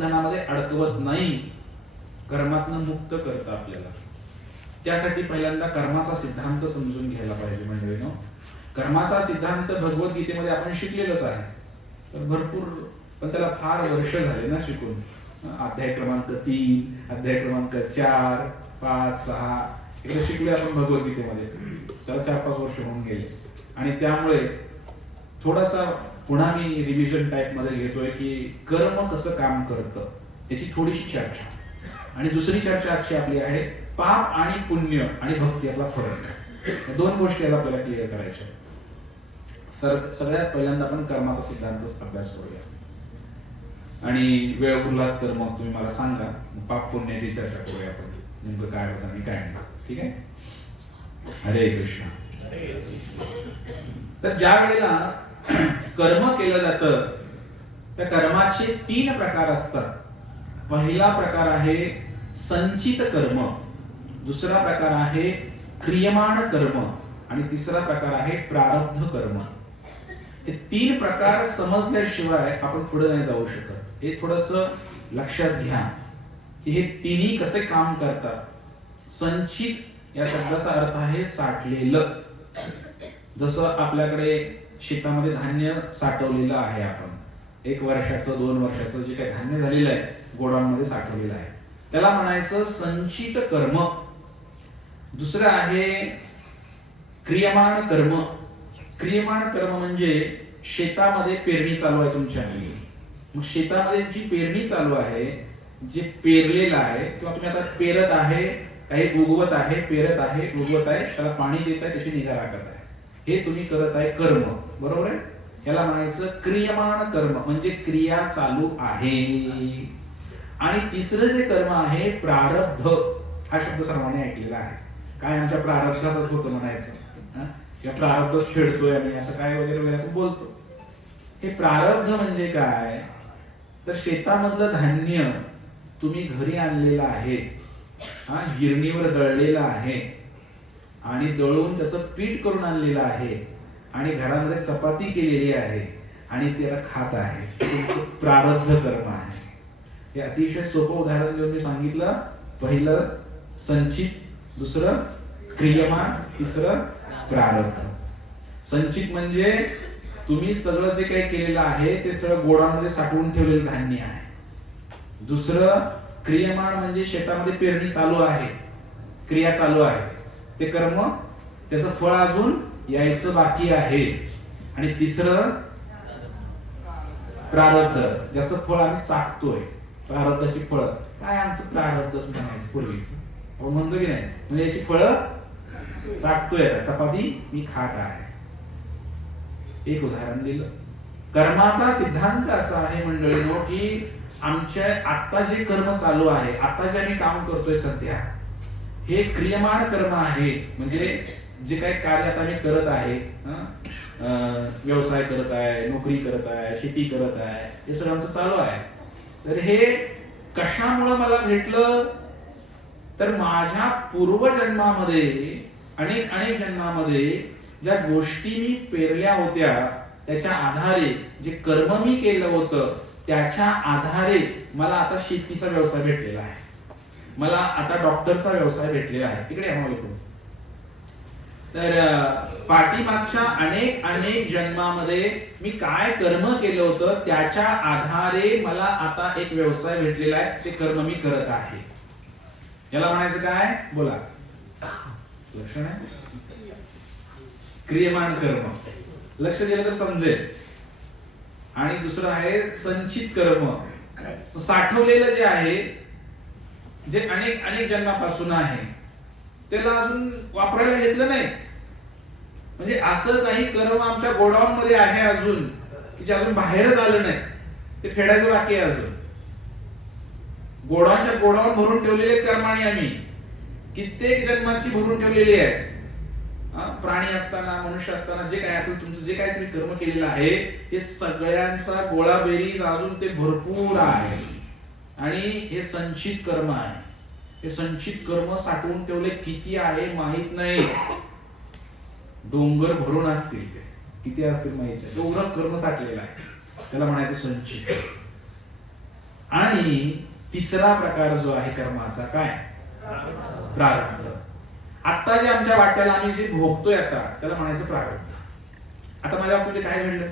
बंधनामध्ये अडकवत नाही, कर्मातनं मुक्त करतं आपल्याला. त्यासाठी पहिल्यांदा कर्माचा सिद्धांत समजून घ्यायला पाहिजे मंडळीनो. कर्माचा सिद्धांत भगवद्गीतेमध्ये आपण शिकलेलोच आहे, तर भरपूर, पण त्याला फार वर्ष झाले ना शिकून. अध्याय क्रमांक 3, अध्याय क्रमांक 4, 5, 6 इकडे शिकले आपण भगवद्गीतेमध्ये. त्याला 4-5 वर्ष होऊन गेले. आणि त्यामुळे थोडासा पुन्हा मी रिव्हिजन टाईप मध्ये घेतोय की कर्म कसं काम करतं याची थोडीशी चर्चा. आणि दुसरी चर्चा अशी आपली आहे, पाप आणि पुण्य आणि भक्ती यातला फरक. 2 गोष्टी आपल्याला क्लिअर करायच्या. सगळ्यात पहिल्यांदा आपण कर्माचा सिद्धांतच अभ्यास करूया. आणि वेळ उरलास तर मग तुम्ही मला सांगा, पाप पुण्याची चर्चा करूया आपण, नेमकं काय होतं आणि काय नाही. ठीक आहे. हरे कृष्ण. तर ज्या वेळेला कर्म केलं जातं त्या कर्माचे 3 प्रकार असतात. पहिला प्रकार आहे संचित कर्म, दुसरा प्रकार आहे क्रियमाण कर्म आणि तिसरा प्रकार आहे प्रारब्ध कर्म. हे 3 प्रकार समजल्याशिवाय आपण पुढे नाही जाऊ शकत. हे थोडंसं लक्षात घ्या की हे तिन्ही कसे काम करतात. संचित या शब्दाचा अर्थ आहे साठलेलं. जसं आपल्याकडे शेतामध्ये धान्य साठवलेलं आहे, आपण 1 वर्षाचं 2 वर्षाचं जे काही धान्य झालेलं आहे गोडाऊनमध्ये साठवलेलं आहे, त्याला म्हणायचं संचित कर्म. दुसरं आहे क्रियमाण कर्म. क्रियमाण कर्म म्हणजे शेतामध्ये पेरणी चालू आहे तुमच्या. मग शेतामध्ये जी पेरणी चालू आहे, जे पेरलेलं आहे किंवा तुम्ही आता पेरत आहे, काही उगवत आहे, पेरत आहे, उगवत आहे, त्याला पाणी देत आहे, त्याची निगा राखत आहे, हे तुम्ही करत आहे कर्म. बरोबर आहे. याला म्हणायचं क्रियमाण कर्म, म्हणजे क्रिया चालू आहे. आणि तिसरं जे कर्म आहे प्रारब्ध. हा शब्द सर्वांनी ऐकलेला आहे. काय आमच्या प्रारब्धातच होतं म्हणायचं, किंवा प्रारब्धच फेडतोय आम्ही, असं काय वगैरे वगैरे आपण बोलतो. हे प्रारब्ध म्हणजे काय, तर शेतामधलं धान्य तुम्ही घरी आणलेलं आहे, गिरणीवर दळलेलं आहे आणि दळून त्याचं पीठ करून आणलेलं आहे आणि घरामध्ये चपाती केलेली आहे आणि त्याला खात आहे, तुमचं प्रारब्ध कर्म आहे. हे अतिशय सोपं उदाहरण देऊन मी सांगितलं. पहिलं संचित, दुसरं क्रियमान, तिसरं प्रारब्ध. संचित म्हणजे तुम्ही सगळं जे काही केलेलं आहे ते सगळं गोडामध्ये साठवून ठेवलेलं धान्य आहे. दुसरं क्रियमान म्हणजे शेतामध्ये पेरणी चालू आहे, क्रिया चालू आहे, ते कर्म, त्याचं फळ अजून यायचं बाकी आहे. आणि तिसरं प्रारब्ध, ज्याचं फळ आम्ही चाकतोय. प्रारब्धाची फळ काय, आमचं प्रारब्धच म्हणायचं पूर्वीच म्हणतो की नाही, म्हणजे याची फळं चाकतोय, चपाती मी खात आहे. एक उदाहरण दिलं. कर्माचा सिद्धांत असा आहे मंडळीनो की आमच्या आता जे कर्म चालू आहे, आता जे आम्ही काम करतोय सध्या, हे क्रियमाण कर्म आहे. म्हणजे जे काही कार्य आता मी करत आहे, व्यवसाय करत आहे, नोकरी करत आहे, शेती करत आहे, हे सगळं आमचं चालू आहे. तर हे कशामुळे मला भेटलं, तर माझ्या पूर्वजन्मामध्ये अनेक जन्मामध्ये ज्या गोष्टी मी पेरल्या होत्या त्याच्या आधारे, जे कर्म मी केलं होतं त्याच्या आधारे मला आता शेतीचा व्यवसाय भेटलेला आहे, मला आता डॉक्टरचा व्यवसाय भेटलेला आहे. इकडे आम्हाला तर पाठीमागच्या अनेक जन्मामध्ये मी काय कर्म केलं होतं त्याच्या आधारे मला आता एक व्यवसाय भेटलेला आहे, ते कर्म मी करत आहे. याला म्हणायचं काय, बोला, लक्षण आहे क्रियमाण कर्म. लक्ष दिलं तर समजेल. आणि दुसरं आहे संचित कर्म. साठवलेलं जे आहे, जे अनेक जन्मापासून आहे, त्याला अजून वापरायला घेतलं नाही. म्हणजे असं काही कर्म आमच्या गोडाऊन मध्ये आहे अजून की जे अजून बाहेरच आलं नाही, ते फेडायचं बाकी आहे अजून. गोडाऊन भरून ठेवलेले कर्माने आम्ही कित्येक जन्माची भरून ठेवलेली आहे. प्राणी असताना, मनुष्य असताना, जे काय असेल तुमचं, जे काय तुम्ही कर्म केलेलं आहे, हे सगळ्यांचा गोळाबेरीज अजून ते भरपूर आहे. आणि हे संचित कर्म आहे. हे संचित कर्म साठवून ठेवले किती आहे माहित नाही, डोंगर भरून असतील, ते किती असतील माहित नाही. एवढं कर्म साठलेलं आहे, त्याला म्हणायचं संचित. आणि तिसरा प्रकार जो आहे कर्माचा काय? प्रारब्ध. आता जे आमच्या वाट्याला आम्ही जे भोगतोय आता त्याला म्हणायचं प्रारब्ध. आता माझ्या बाबतीत काय घडलं?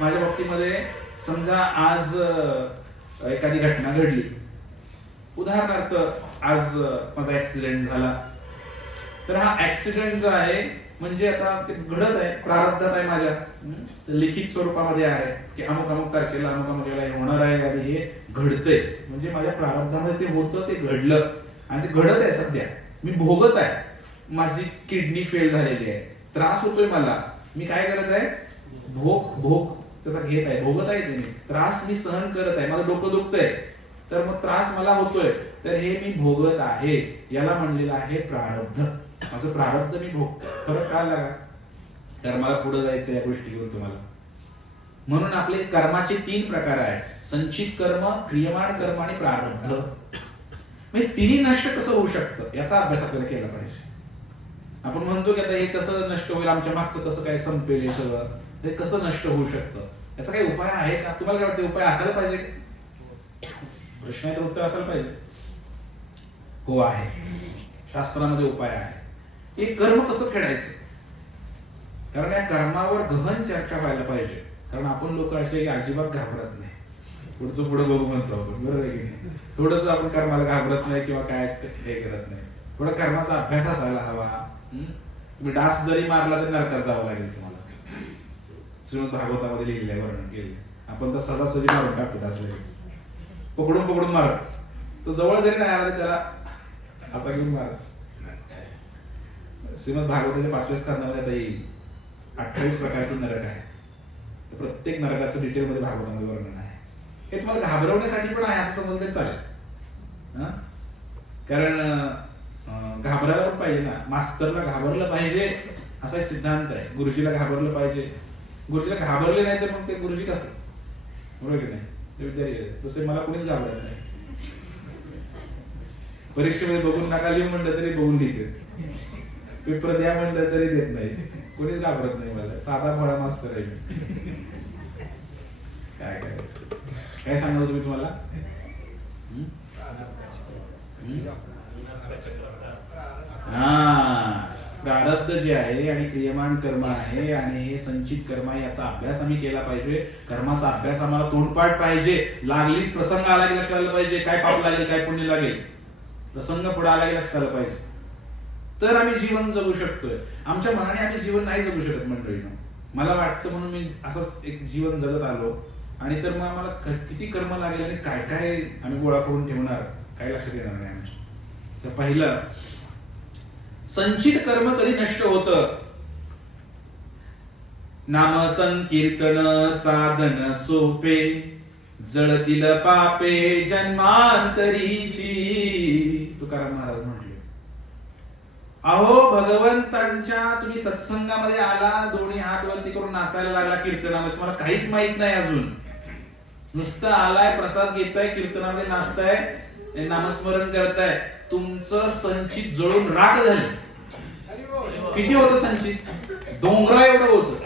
माझ्या बाबतीमध्ये समजा आज एखादी घटना घडली. उदाहरणार्थ आज माझा ऍक्सिडेंट झाला. तर हा ऍक्सिडेंट जो आहे म्हणजे आता ते घडत आहे, प्रारब्धात आहे, माझ्या लिखित स्वरूपामध्ये आहे की अमुक अमुक तारखेला अमुक अमुक हे होणार आहे आणि हे घडतंयच. म्हणजे माझ्या प्रारब्धामध्ये ते होतं, ते घडलं आणि ते घडत आहे. सध्या मी भोगत आहे. माझी किडनी फेल झालेली आहे, त्रास होतोय मला. मी काय करत आहे? भोग त्याचा घेत आहे, भोगत आहे. तुम्ही त्रास मी सहन करत आहे. माझं डोकं दुखतंय तर मग त्रास मला होतोय, तर हे मी भोगत आहे. याला म्हणलेलं आहे प्रारब्ध. माझं प्रारब्ध मी भोगतो. फरक काय लागा? कारण मला पुढे जायचं या गोष्टीवर तुम्हाला. म्हणून आपले कर्माचे 3 प्रकार आहेत: संचित कर्म, क्रियमाण कर्म आणि प्रारब्ध. म्हणजे तिन्ही नष्ट कसं होऊ शकतं याचा अभ्यास आपल्याला केला पाहिजे. आपण म्हणतो की आता हे कसं नष्ट होईल, आमच्या मागचं कसं काय संपेल, हे सगळं हे कसं नष्ट होऊ शकतं, याचा काही उपाय आहे का? तुम्हाला काय वाटतं? उपाय असायला पाहिजे? प्रश्नाचं उत्तर असायला पाहिजे. हो आहे, शास्त्रामध्ये उपाय आहे. हे कर्म कसं फेडायचं? कारण या कर्मावर गहन चर्चा व्हायला पाहिजे. कारण आपण लोक असे की अजिबात घाबरत नाही. पुढचं पुढे बघू म्हणतो आपण, बरोबर आहे की नाही? थोडस आपण कर्माला घाबरत नाही किंवा काय हे करत नाही. थोडा कर्माचा अभ्यास असायला हवा. तुम्ही डास जरी मारला तरी नरकात जावं लागेल तुम्हाला. श्रीमद भागवतामध्ये लिहिलेलं आहे, वर्णन केले. आपण तर सहजासहजी मारून टाकतो डास लगेच, पकडून मारत. तो जवळ जरी नाही आला त्याला आता घेऊन मारत. श्रीमद भागवताच्या 5व्या स्कंदामध्ये आता येईल 28 प्रकारचे नरक आहे. प्रत्येक नरकाचं डिटेलमध्ये भागवतामध्ये वर्णन आहे. हे तुम्हाला घाबरवण्यासाठी पण आहे असं समजलं चालेल. कारण घाबरायला पण पाहिजे ना. मास्तरला घाबरलं पाहिजे असा एक सिद्धांत आहे. गुरुजीला घाबरलं पाहिजे. गुरुजीला घाबरले नाही तर मग ते गुरुजी कसं, बरोबर की नाही? ते विद्यार्थी तसे मला कोणीच घाबरत नाही. परीक्षेमध्ये बघून नका लिहू म्हणलं तरी बघून लिहिते. पेपर द्या म्हणलं तरी देत नाही. कोणीच घाबरत नाही मला. साधा फळा मास्तर आहे मी. काय करायचं? काय सांगतो तुम्ही तुम्हाला? प्रारब्ध जे आहे आणि क्रियमाण कर्म आहे आणि हे संचित कर्म आहे, याचा अभ्यास आम्ही केला पाहिजे. कर्माचा अभ्यास आम्हाला तोंडपाठ पाहिजे. लागलीच प्रसंग आला की लक्षात आलं पाहिजे काय पाप लागेल काय पुण्य लागेल. प्रसंग पुढे आला की लक्षात आलं पाहिजे. तर आम्ही जीवन जगू शकतोय. आमच्या मनाने आम्ही जीवन नाही जगू शकत मंडळीनं. मला वाटतं म्हणून मी असंच एक जीवन जगत आलो. आणि तर मग आम्हाला किती कर्म लागेल आणि काय काय आम्ही गोळा करून ठेवणार काही लक्षात येणार नाही आमच्या. तर पहिलं, संचित कर्म कधी नष्ट होतं? नाम संकीर्तन साधन सोपे, जळतील पापे जन्मांतरीची. तुकाराम महाराज म्हटले. अहो भगवंतांच्या तुम्ही सत्संगामध्ये आला, दोन्ही हात वरती करून नाचायला लागला कीर्तनामध्ये. तुम्हाला काहीच माहित नाही अजून. नुसतं आलाय, प्रसाद घेताय, कीर्तनामध्ये नाचताय, नामस्मरण करताय. तुमचं संचित जळून राख झाले. किती होतं संचित? डोंगरा एवढं होतं.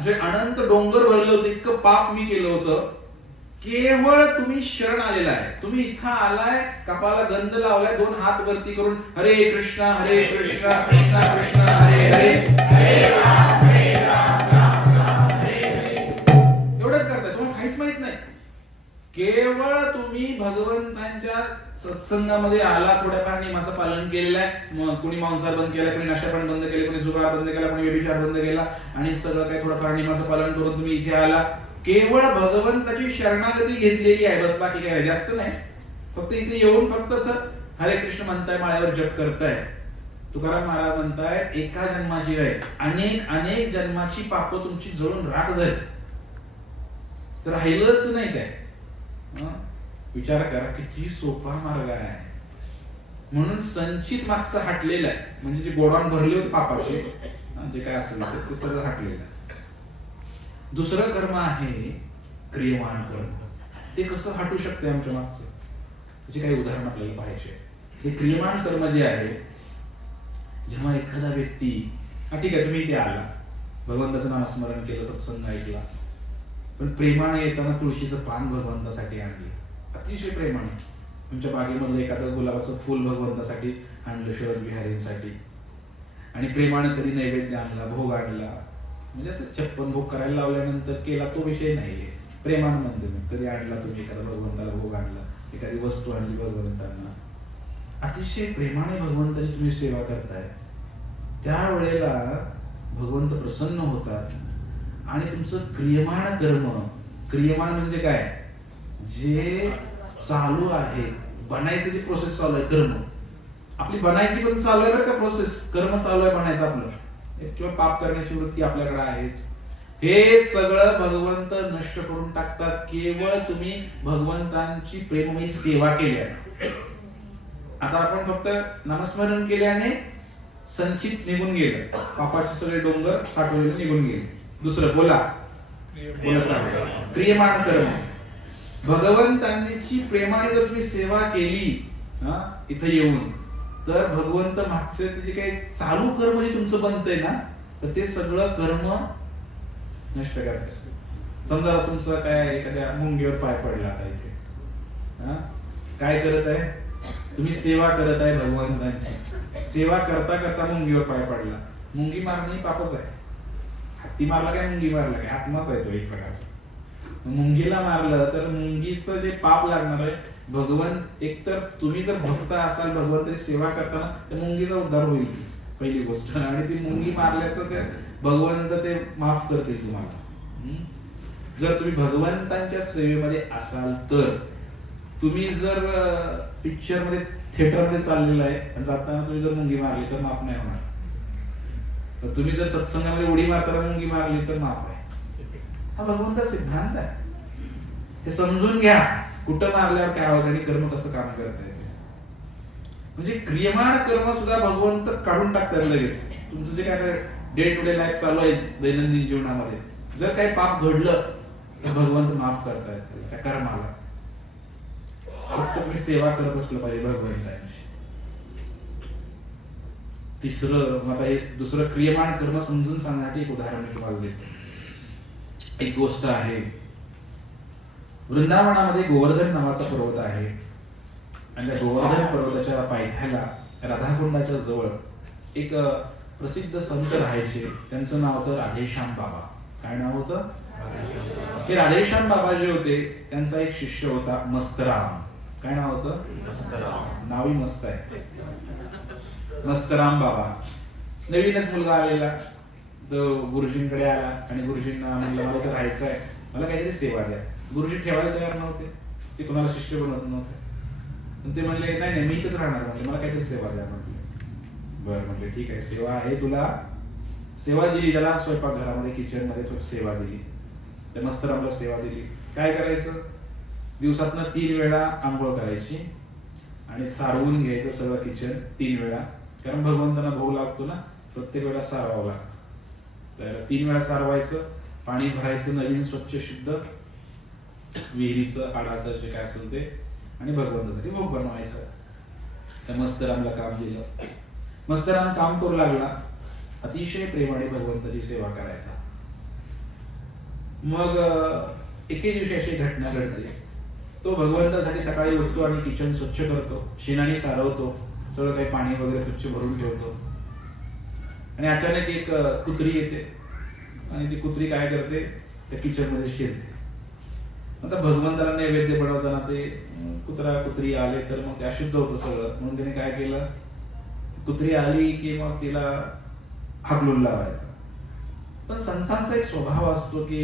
असे अनंत डोंगर भरले होते. इतकं पाप मी केलं होतं. केवळ तुम्ही शरण आलेला आहे. तुम्ही इथं आलाय, कपाला गंध लावलाय, 2 हात वरती करून हरे कृष्णा कृष्णा कृष्ण हरे हरे हरे राम राम राम हरे हरे एवढंच करताय. तुम्हाला काहीच माहित नाही. केवळ तुम्ही भगवंतांच्या सत्संगामध्ये आला, थोड्याफार नियमाचं पालन केलेलं आहे. कोणी मांसाहार बंद केला, कोणी नशापान बंद केले, कोणी जुगार बंद केला, कोणी व्यभिचार बंद केला आणि सगळं काही थोडंफार नियमाचं पालन करून तुम्ही इथे आला. केवळ भगवंताची शरणागती घेतलेली आहे, बस. बाकी काय जास्त नाही. फक्त इथे येऊन फक्त सर हरे कृष्ण म्हणताय, माळ्यावर जप करताय. तुकाराम महाराज म्हणताय एका जन्माची आहे, अनेक जन्माची पाप तुमची जळून राख झाली. तर राहिलंच नाही काय. विचार करा किती सोपा मार्ग आहे. म्हणून संचित मागचं हटलेलं आहे. म्हणजे जे गोडाऊन भरले होते पापाचे, जे काय असेल ते सगळं हटलेलं आहे. दुसरं कर्म आहे क्रियमाण कर्म. ते कसं हटू शकते आमच्या मागचं, त्याचे काही उदाहरण आपल्याला पाहिजे. हे क्रियमाण कर्म जे आहे, जेव्हा एखादा व्यक्ती ठीक आहे तुम्ही इथे आला, भगवंताचं नामस्मरण केलं, सत्संग ऐकला, पण प्रेमाने येताना तुळशीचं पान भगवंतासाठी आणलं, अतिशय प्रेमाने. तुमच्या बागेमधलं एखादं गुलाबाचं फुल भगवंतासाठी आणलं, शरद विहारींसाठी, आणि प्रेमानं कधी नैवेद्य आणला, भोग आणला, म्हणजे असं 56 भोग करायला लावल्यानंतर केला तो विषय नाहीये. प्रेमानं म्हणते मी, कधी आणला तुम्ही एखादा भगवंताला भोग आणला, एखादी वस्तू आणली भगवंतांना, अतिशय प्रेमाने भगवंताची तुम्ही सेवा करताय, त्यावेळेला भगवंत प्रसन्न होतात आणि तुमचं क्रियमाण कर्म, क्रियमाण म्हणजे काय, जे चालू आहे, बनायचं जे प्रोसेस चालू आहे, कर्म आपली बनायची पण चालू आहे बरं का, प्रोसेस, कर्म चालू आहे बनायचं आपलं, किंवा पाप करण्याची वृत्ती आपल्याकडे आहेच, हे सगळं भगवंत नष्ट करून टाकतात केवळ तुम्ही भगवंतांची प्रेममयी सेवा केल्याने. आता आपण फक्त नामस्मरण केल्याने संचित निघून गेलं, पापाचे सगळे डोंगर साठवलेले निघून गेले. दुसरं बोला, क्रियमाण कर्म, भगवंतांची प्रेमाने जर तुम्ही सेवा केली इथं येऊन, तर भगवंत मागचे जे काही चालू कर्म जे तुमचं बनतंय ना, तर ते सगळं कर्म नष्ट करतात. समजा तुमचं काय एखाद्या मुंगीवर पाय पडला आता इथे, काय करत आहे तुम्ही, सेवा करत आहे भगवंतांची, सेवा करता करता मुंगीवर पाय पडला, मुंगी मारणे पापच आहे. हत्ती मारला काय, मुंगी मारला काय, आत्माच आहे तो एक प्रकारचा. मुंगीला मारलं तर मुंगीचं जे पाप लागणार आहे, भगवंत, एक तर तुम्ही जर भक्त असाल, भगवंताची सेवा करताना तर मुंगीचा उद्धार होईल पहिली गोष्ट, आणि ती मुंगी मारल्याचं ते भगवंत ते माफ करतील तुम्हाला. जर तुम्ही भगवंतांच्या सेवेमध्ये असाल तर, तुम्ही जर पिक्चर मध्ये, थिएटर मध्ये चाललेला आहे आणि जाताना तुम्ही जर मुंगी मारली तर माफ नाही होणार. तर तुम्ही जर सत्संगामध्ये उडी मारताना मुंगी मारली तर माफ आहे. हा भगवंता सिद्धांत आहे, हे समजून घ्या. कुठं मारल्यावर काय होतं आणि कर्म कसं काम करत आहे. म्हणजे क्रियमाण कर्म सुद्धा भगवंत काढून टाकतात लगेच. तुमचं जे काय डे टू डे लाईफ चालू आहे दैनंदिन जीवनामध्ये, जर काही पाप घडलं तर भगवंत माफ करतायत त्या कर्माला. फक्त तुम्ही सेवा करत असलं पाहिजे भगवंतांची. तिसरं, आता एक दुसरं क्रियमाण कर्म समजून सांगण्यासाठी एक उदाहरण मी तुम्हाला देतो. एक गोष्ट आहे, वृंदावनामध्ये गोवर्धन नावाचा पर्वत आहे, आणि त्या गोवर्धन पर्वताच्या पायथ्याला राधाकुंडाच्या जवळ एक प्रसिद्ध संत राहायचे. त्यांचं नाव होतं राधेश्याम बाबा. काय नाव होतं? हे राधेश्याम बाबा जे होते, त्यांचा एक शिष्य होता मस्तराम. काय नाव होतं? नावही मस्त आहे, मस्तराम बाबा. नवीनच मुलगा आलेला, तो गुरुजींकडे आला आणि गुरुजींना म्हणलं मला तर राहायचं आहे, मला काहीतरी सेवा द्या. गुरुजी ठेवायला तयार नव्हते, ते कोणाला शिष्य बनवत नव्हते. ते म्हणले नाही नाही मी इथंच राहणार, म्हणले मला काहीतरी सेवा द्या. म्हटले बरं, म्हणले ठीक आहे, सेवा आहे तुला. सेवा दिली त्याला, स्वयंपाकघरामध्ये किचन मध्ये सेवा दिली. त्या मस्तरामला सेवा दिली. काय करायचं, दिवसातनं 3 वेळा आंघोळ करायची आणि सारवून घ्यायचं सगळं किचन 3 वेळा, कारण भगवंतांना भोग लागतो ना, प्रत्येक वेळा सारवावं लागतं. तर 3 वेळा सारवायचं, पाणी भरायचं नवीन स्वच्छ शुद्ध विहिरीचं, आडाचं जे काय असेल ते, आणि भगवंतासाठी भोग बनवायचं. त्या मस्तरामला काम दिलं. मस्तराम काम करू लागला, अतिशय प्रेमाने भगवंताची सेवा करायचा. मग एके दिवशी अशी घटना घडते, तो भगवंतासाठी सकाळी उठतो आणि किचन स्वच्छ करतो, शेणाने सारवतो, सगळं काही पाणी वगैरे स्वच्छ भरून ठेवतो. आणि अचानक एक कुत्री येते आणि ती कुत्री काय करते, त्या किचन मध्ये शिरते. आता भगवंताला नैवेद्य बनवताना ते कुत्री आले तर मग ते अशुद्ध होतं सगळं, म्हणून त्याने काय केलं, कुत्री आली की मग तिला हाकलून लावायचं. पण संतांचा एक स्वभाव असतो की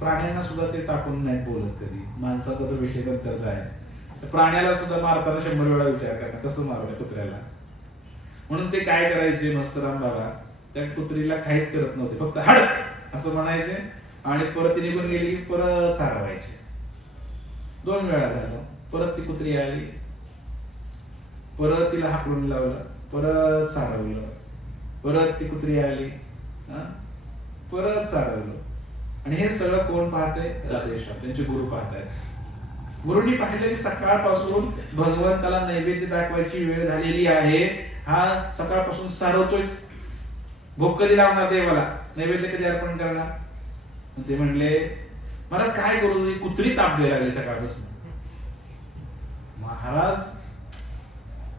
प्राण्यांना सुद्धा ते टाकून नाही बोलत कधी. माणसाचा तर विषय नंतरचा आहे, प्राण्याला सुद्धा मारताना 100 वेळा विचार करा कसं मारलं कुत्र्याला. म्हणून ते काय करायचे, मस्तराम बाबा त्या कुत्रीला काहीच करत नव्हते, फक्त हड असं म्हणायचे आणि परत ती निघून गेली की परत सारवायचे. 2 वेळा झालं, परत ती कुत्री आली, परत तिला हाकलून लावलं, परत सारवलं, परत ती कुत्री आली, परत सारवलं. आणि हे सगळं कोण पाहतंय? राधेश्याम, त्यांचे गुरु पाहतायत. गुरुंनी पाहिलं की सकाळपासून भगवंताला नैवेद्य दाखवायची वेळ झालेली आहे, हा सकाळपासून सारवतोय, भोग कधी लावणार देवाला, नैवेद्य कधी अर्पण करणार. ते म्हणले महाराज काय करू, कुत्री ताप द्यायला लागली सकाळपासून. महाराज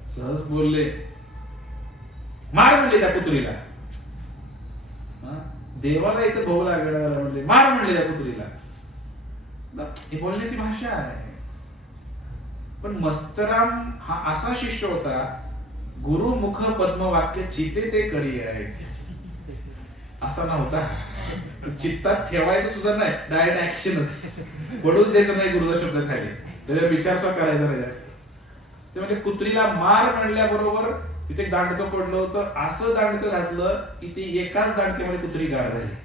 सहज बोलले, मार म्हणले त्या कुत्रीला. देवाला इथं भोग लागला म्हणले, मार म्हणले त्या कुत्रीला. ही बोलण्याची भाषा आहे. पण मस्तराम हा असा शिष्य होता, गुरुमुख पद्मवाक्य चिते ते करी आहे असा नव्हता. चित्तात ठेवायचं सुद्धा नाही, डायरेक्ट ऍक्शनच. पडून द्यायचं नाही गुरुचा शब्द खाली, त्याचा विचार सुद्धा करायचा नाही जास्त. ते म्हणजे कुत्रीला मार म्हणल्याबरोबर तिथे दांडकं पडलं होतं, असं दांडकं घातलं की ती एकाच दांडक्यामध्ये कुत्री गार झाली.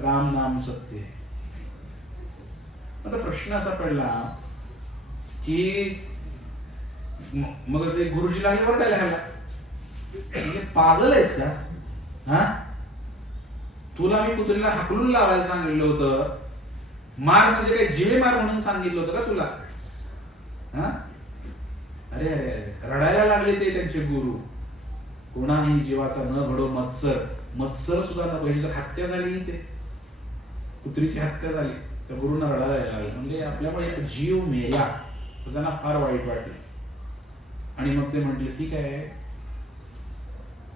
राम नाम सत्य. आता प्रश्न असा पडला की मग ते गुरुजी लागले ओरडायला ह्याला, म्हणजे पागल आहेस का? हा, तुला मी कुत्रीला हाकलून लावायला सांगितलं होतं, मार म्हणजे काय जिवे मार म्हणून सांगितलं होतं का तुला? हा, अरे अरे अरे, रडायला लागले ते त्यांचे गुरु. कोणाही जीवाचा न घडो मत्सर, मत्सर सुद्धा न पाहिजे. तर हत्या झाली, ते कुत्रीची हत्या झाली, त्या गुरुंना रडायला लागले. म्हणजे आपल्यामुळे एक जीव मेला, त्यांना फार वाईट वाटले. आणि मग ते म्हटले ठीक आहे.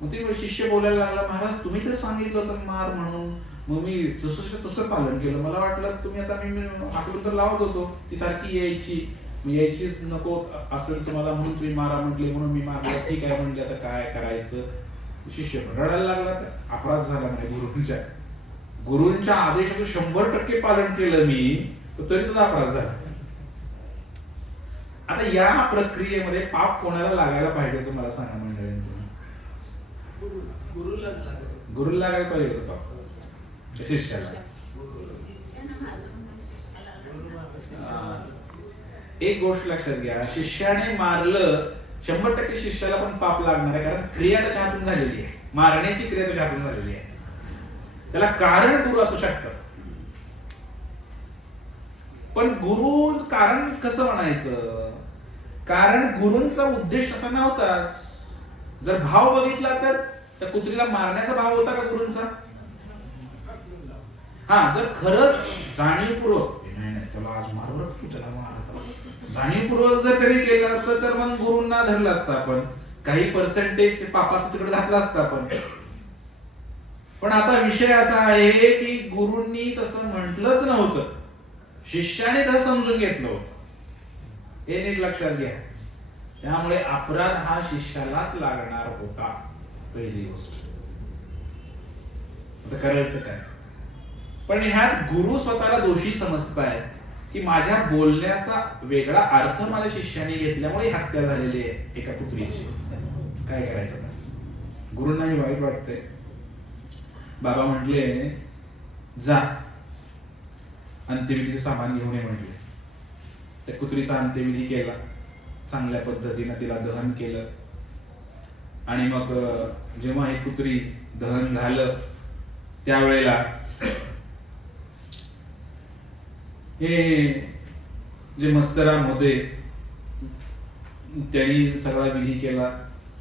मग ते शिष्य बोलायला लागला, महाराज तुम्ही तर सांगितलं होतं मार म्हणून, मग मी जसं तसं पालन केलं. मला वाटलं तुम्ही आता मी आठवून तर लावत होतो, ती सारखी यायचीच नको असेल तुम्हाला म्हणून तुम्ही मारा म्हटले, म्हणून मी मारलं. ठीक आहे म्हणले, आता काय करायचं. शिष्य पण रडायला लागला. तर अपराध झाला म्हणजे गुरूंच्या आदेशाचं 100% पालन केलं मी, तर तरी सुद्धा अपराध झाला. आता या प्रक्रियेमध्ये पाप कोणाला लागायला पाहिजे तुम्हाला सांगा मंडळी? गुरुला लागायला पाहिजे होतं पाप, शिष्याला. एक गोष्ट लक्षात घ्या, शिष्याने मारलं 100% शिष्याला पण पाप लागणार आहे, कारण क्रिया त्याच्या हातून झालेली आहे. मारण्याची क्रिया त्याच्या हातून झालेली आहे. त्याला कारण गुरु असू शकतं, पण गुरु कारण कसं म्हणायचं? कारण गुरूंचा उद्देश असा नव्हताच. जर भाव बघितला तर त्या कुत्रीला मारण्याचा भाव होता का गुरूंचा? हा, जर खरंच जाणीवपूर्वक त्याला आज मारलं, त्याला मारत जाणीवपूर्वक जर तरी केलं असतं तर मग गुरूंना धरलं असतं आपण, काही पर्सेंटेज पापाचं तिकडे घातलं असतं आपण. पण आता विषय असा आहे की गुरूंनी तसं म्हटलंच नव्हतं, शिष्याने तसं समजून घेतलं होतं. हे नीट लक्षात घ्या. त्यामुळे अपराध हा शिष्यालाच लागणार होता, पहिली गोष्ट. आता करायचं काय? पण ह्यात गुरु स्वतःला दोषी समजताय की माझ्या बोलण्याचा वेगळा अर्थ माझ्या शिष्याने घेतल्यामुळे हत्या झालेली आहे एका कुत्रीची. काय करायचं? गुरूंनाही वाईट वाटतंय. बाबा म्हटले जा अंत्यविधीचे सामान घेऊन ये म्हटले. त्या कुत्रीचा अंत्यविधी केला, चांगल्या पद्धतीने तिला दहन केलं. आणि मग जेव्हा ही कुत्री दहन झालं त्यावेळेला हे जे मस्तराम होते त्यांनी सगळा विधी केला.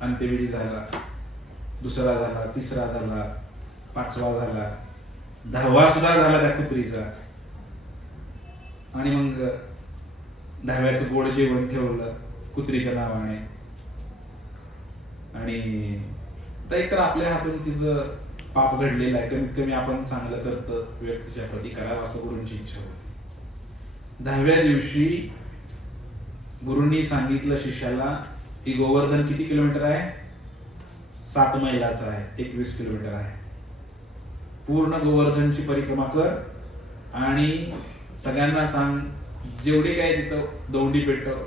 अंत्यविधी झाला, दुसरा झाला, तिसरा झाला, 5वा झाला, 10वा सुद्धा झाला त्या कुत्रीचा. आणि मग 10व्याचं गोड जेवण ठेवलं कुत्रीच्या नावाने. आणि एकतर आपल्या हातून तिचं पाप घडलेलं आहे, कमीत कमी आपण चांगलं करतो व्यक्तीच्या प्रती करावं असं गुरूंची इच्छा होती. 10व्या दिवशी गुरूंनी सांगितलं शिष्याला की गोवर्धन किती किलोमीटर आहे? 7 मैलाचा आहे, 21 किलोमीटर आहे. पूर्ण गोवर्धनची परिक्रमा कर आणि सगळ्यांना सांग, जेवढे काय तिथं दौंडी पेटव,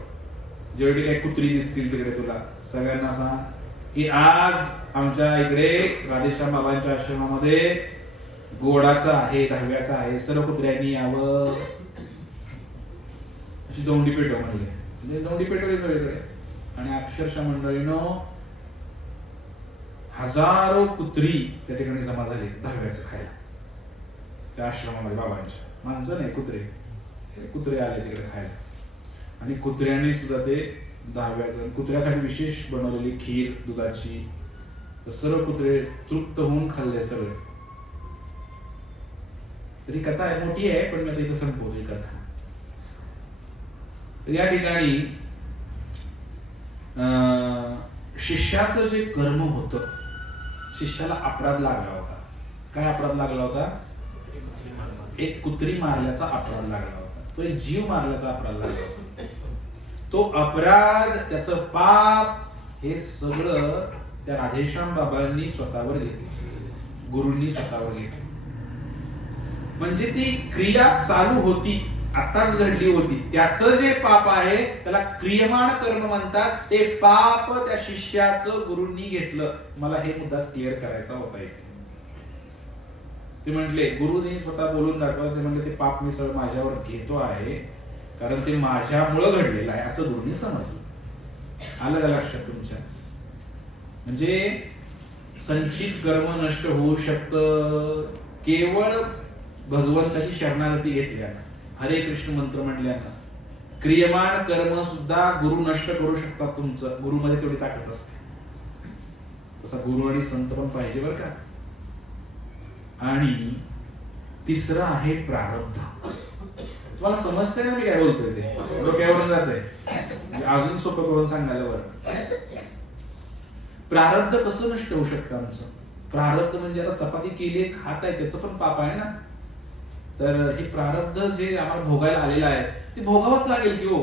जेवढी काही कुत्री दिसतील तिकडे तुला सगळ्यांना सांग की आज आमच्या इकडे राधेश्याम बाबांच्या आश्रमामध्ये गोडाचा आहे, 10व्याचा आहे, सर्व कुत्र्यांनी यावं. अशी दौंडी पेटव म्हणजे दौंडी पेटवली सगळीकडे. आणि अक्षरशः मंडळीनं हजारो कुत्री त्या ठिकाणी जमा झाली 10व्याचं खायला त्या आश्रमामध्ये बाबांच्या. माणसं नाही, कुत्रे आले तिकडे खायला. आणि कुत्र्यांनी सुद्धा ते 10व्याचं, कुत्र्यासाठी विशेष बनवलेली खीर दुधाची, सर्व कुत्रे तृप्त होऊन खाल्ले सगळे. तरी कथा आहे, मोठी आहे, पण मी आता इथं संपवतो ही कथा. तर या ठिकाणी शिष्याचं जे कर्म होतं, शिष्याला अपराध लागला होता. काय अपराध लागला होता? एक कुत्री मारल्याचा अपराध लागला होता, तो एक जीव मारल्याचा अपराध लागला होता. तो अपराध, त्याचं पाप, हे सगळं त्या राधेश्याम बाबांनी स्वतःवर घेतलं, गुरूंनी स्वतःवर घेतलं. म्हणजे ती क्रिया चालू होती, आताच घडली होती, त्याचं जे पाप आहे त्याला क्रियमाण कर्म म्हणतात. ते पाप त्या शिष्याचं गुरूंनी घेतलं. मला हे मुद्दा क्लिअर करायचा होता इथे. ते म्हटले, गुरुनी स्वतः बोलून दाखवलं, ते म्हटले ते पाप मी सगळं माझ्यावर घेतो आहे, कारण ते माझ्यामुळं घडलेलं आहे, असं गुरुनी समजलं. आलं का लक्षात तुमच्या? म्हणजे संचित कर्म नष्ट होऊ शकतं केवळ भगवंताची शरणागती घेतल्यानं, हरे कृष्ण मंत्र म्हटल्यानं. क्रियमाण कर्म सुद्धा गुरु नष्ट करू शकतात तुमचं, गुरुमध्ये तेवढी ताकद असते. तसा गुरु आणि संत पण पाहिजे बरं का. आणि तिसरं आहे प्रारब्ध. तुम्हाला समजतंय ना मी काय बोलतोय? ते डोक्यावरून जातंय, अजून सोपं करून सांगायला बरं. प्रारब्ध कसं नष्ट होऊ शकतं आमचं? प्रारब्ध म्हणजे आता चपाती केली खात आहे, त्याचं पण पाप आहे ना. तर हे प्रारब्ध जे आम्हाला भोगायला आलेलं आहे ते भोगावंच लागेल की हो.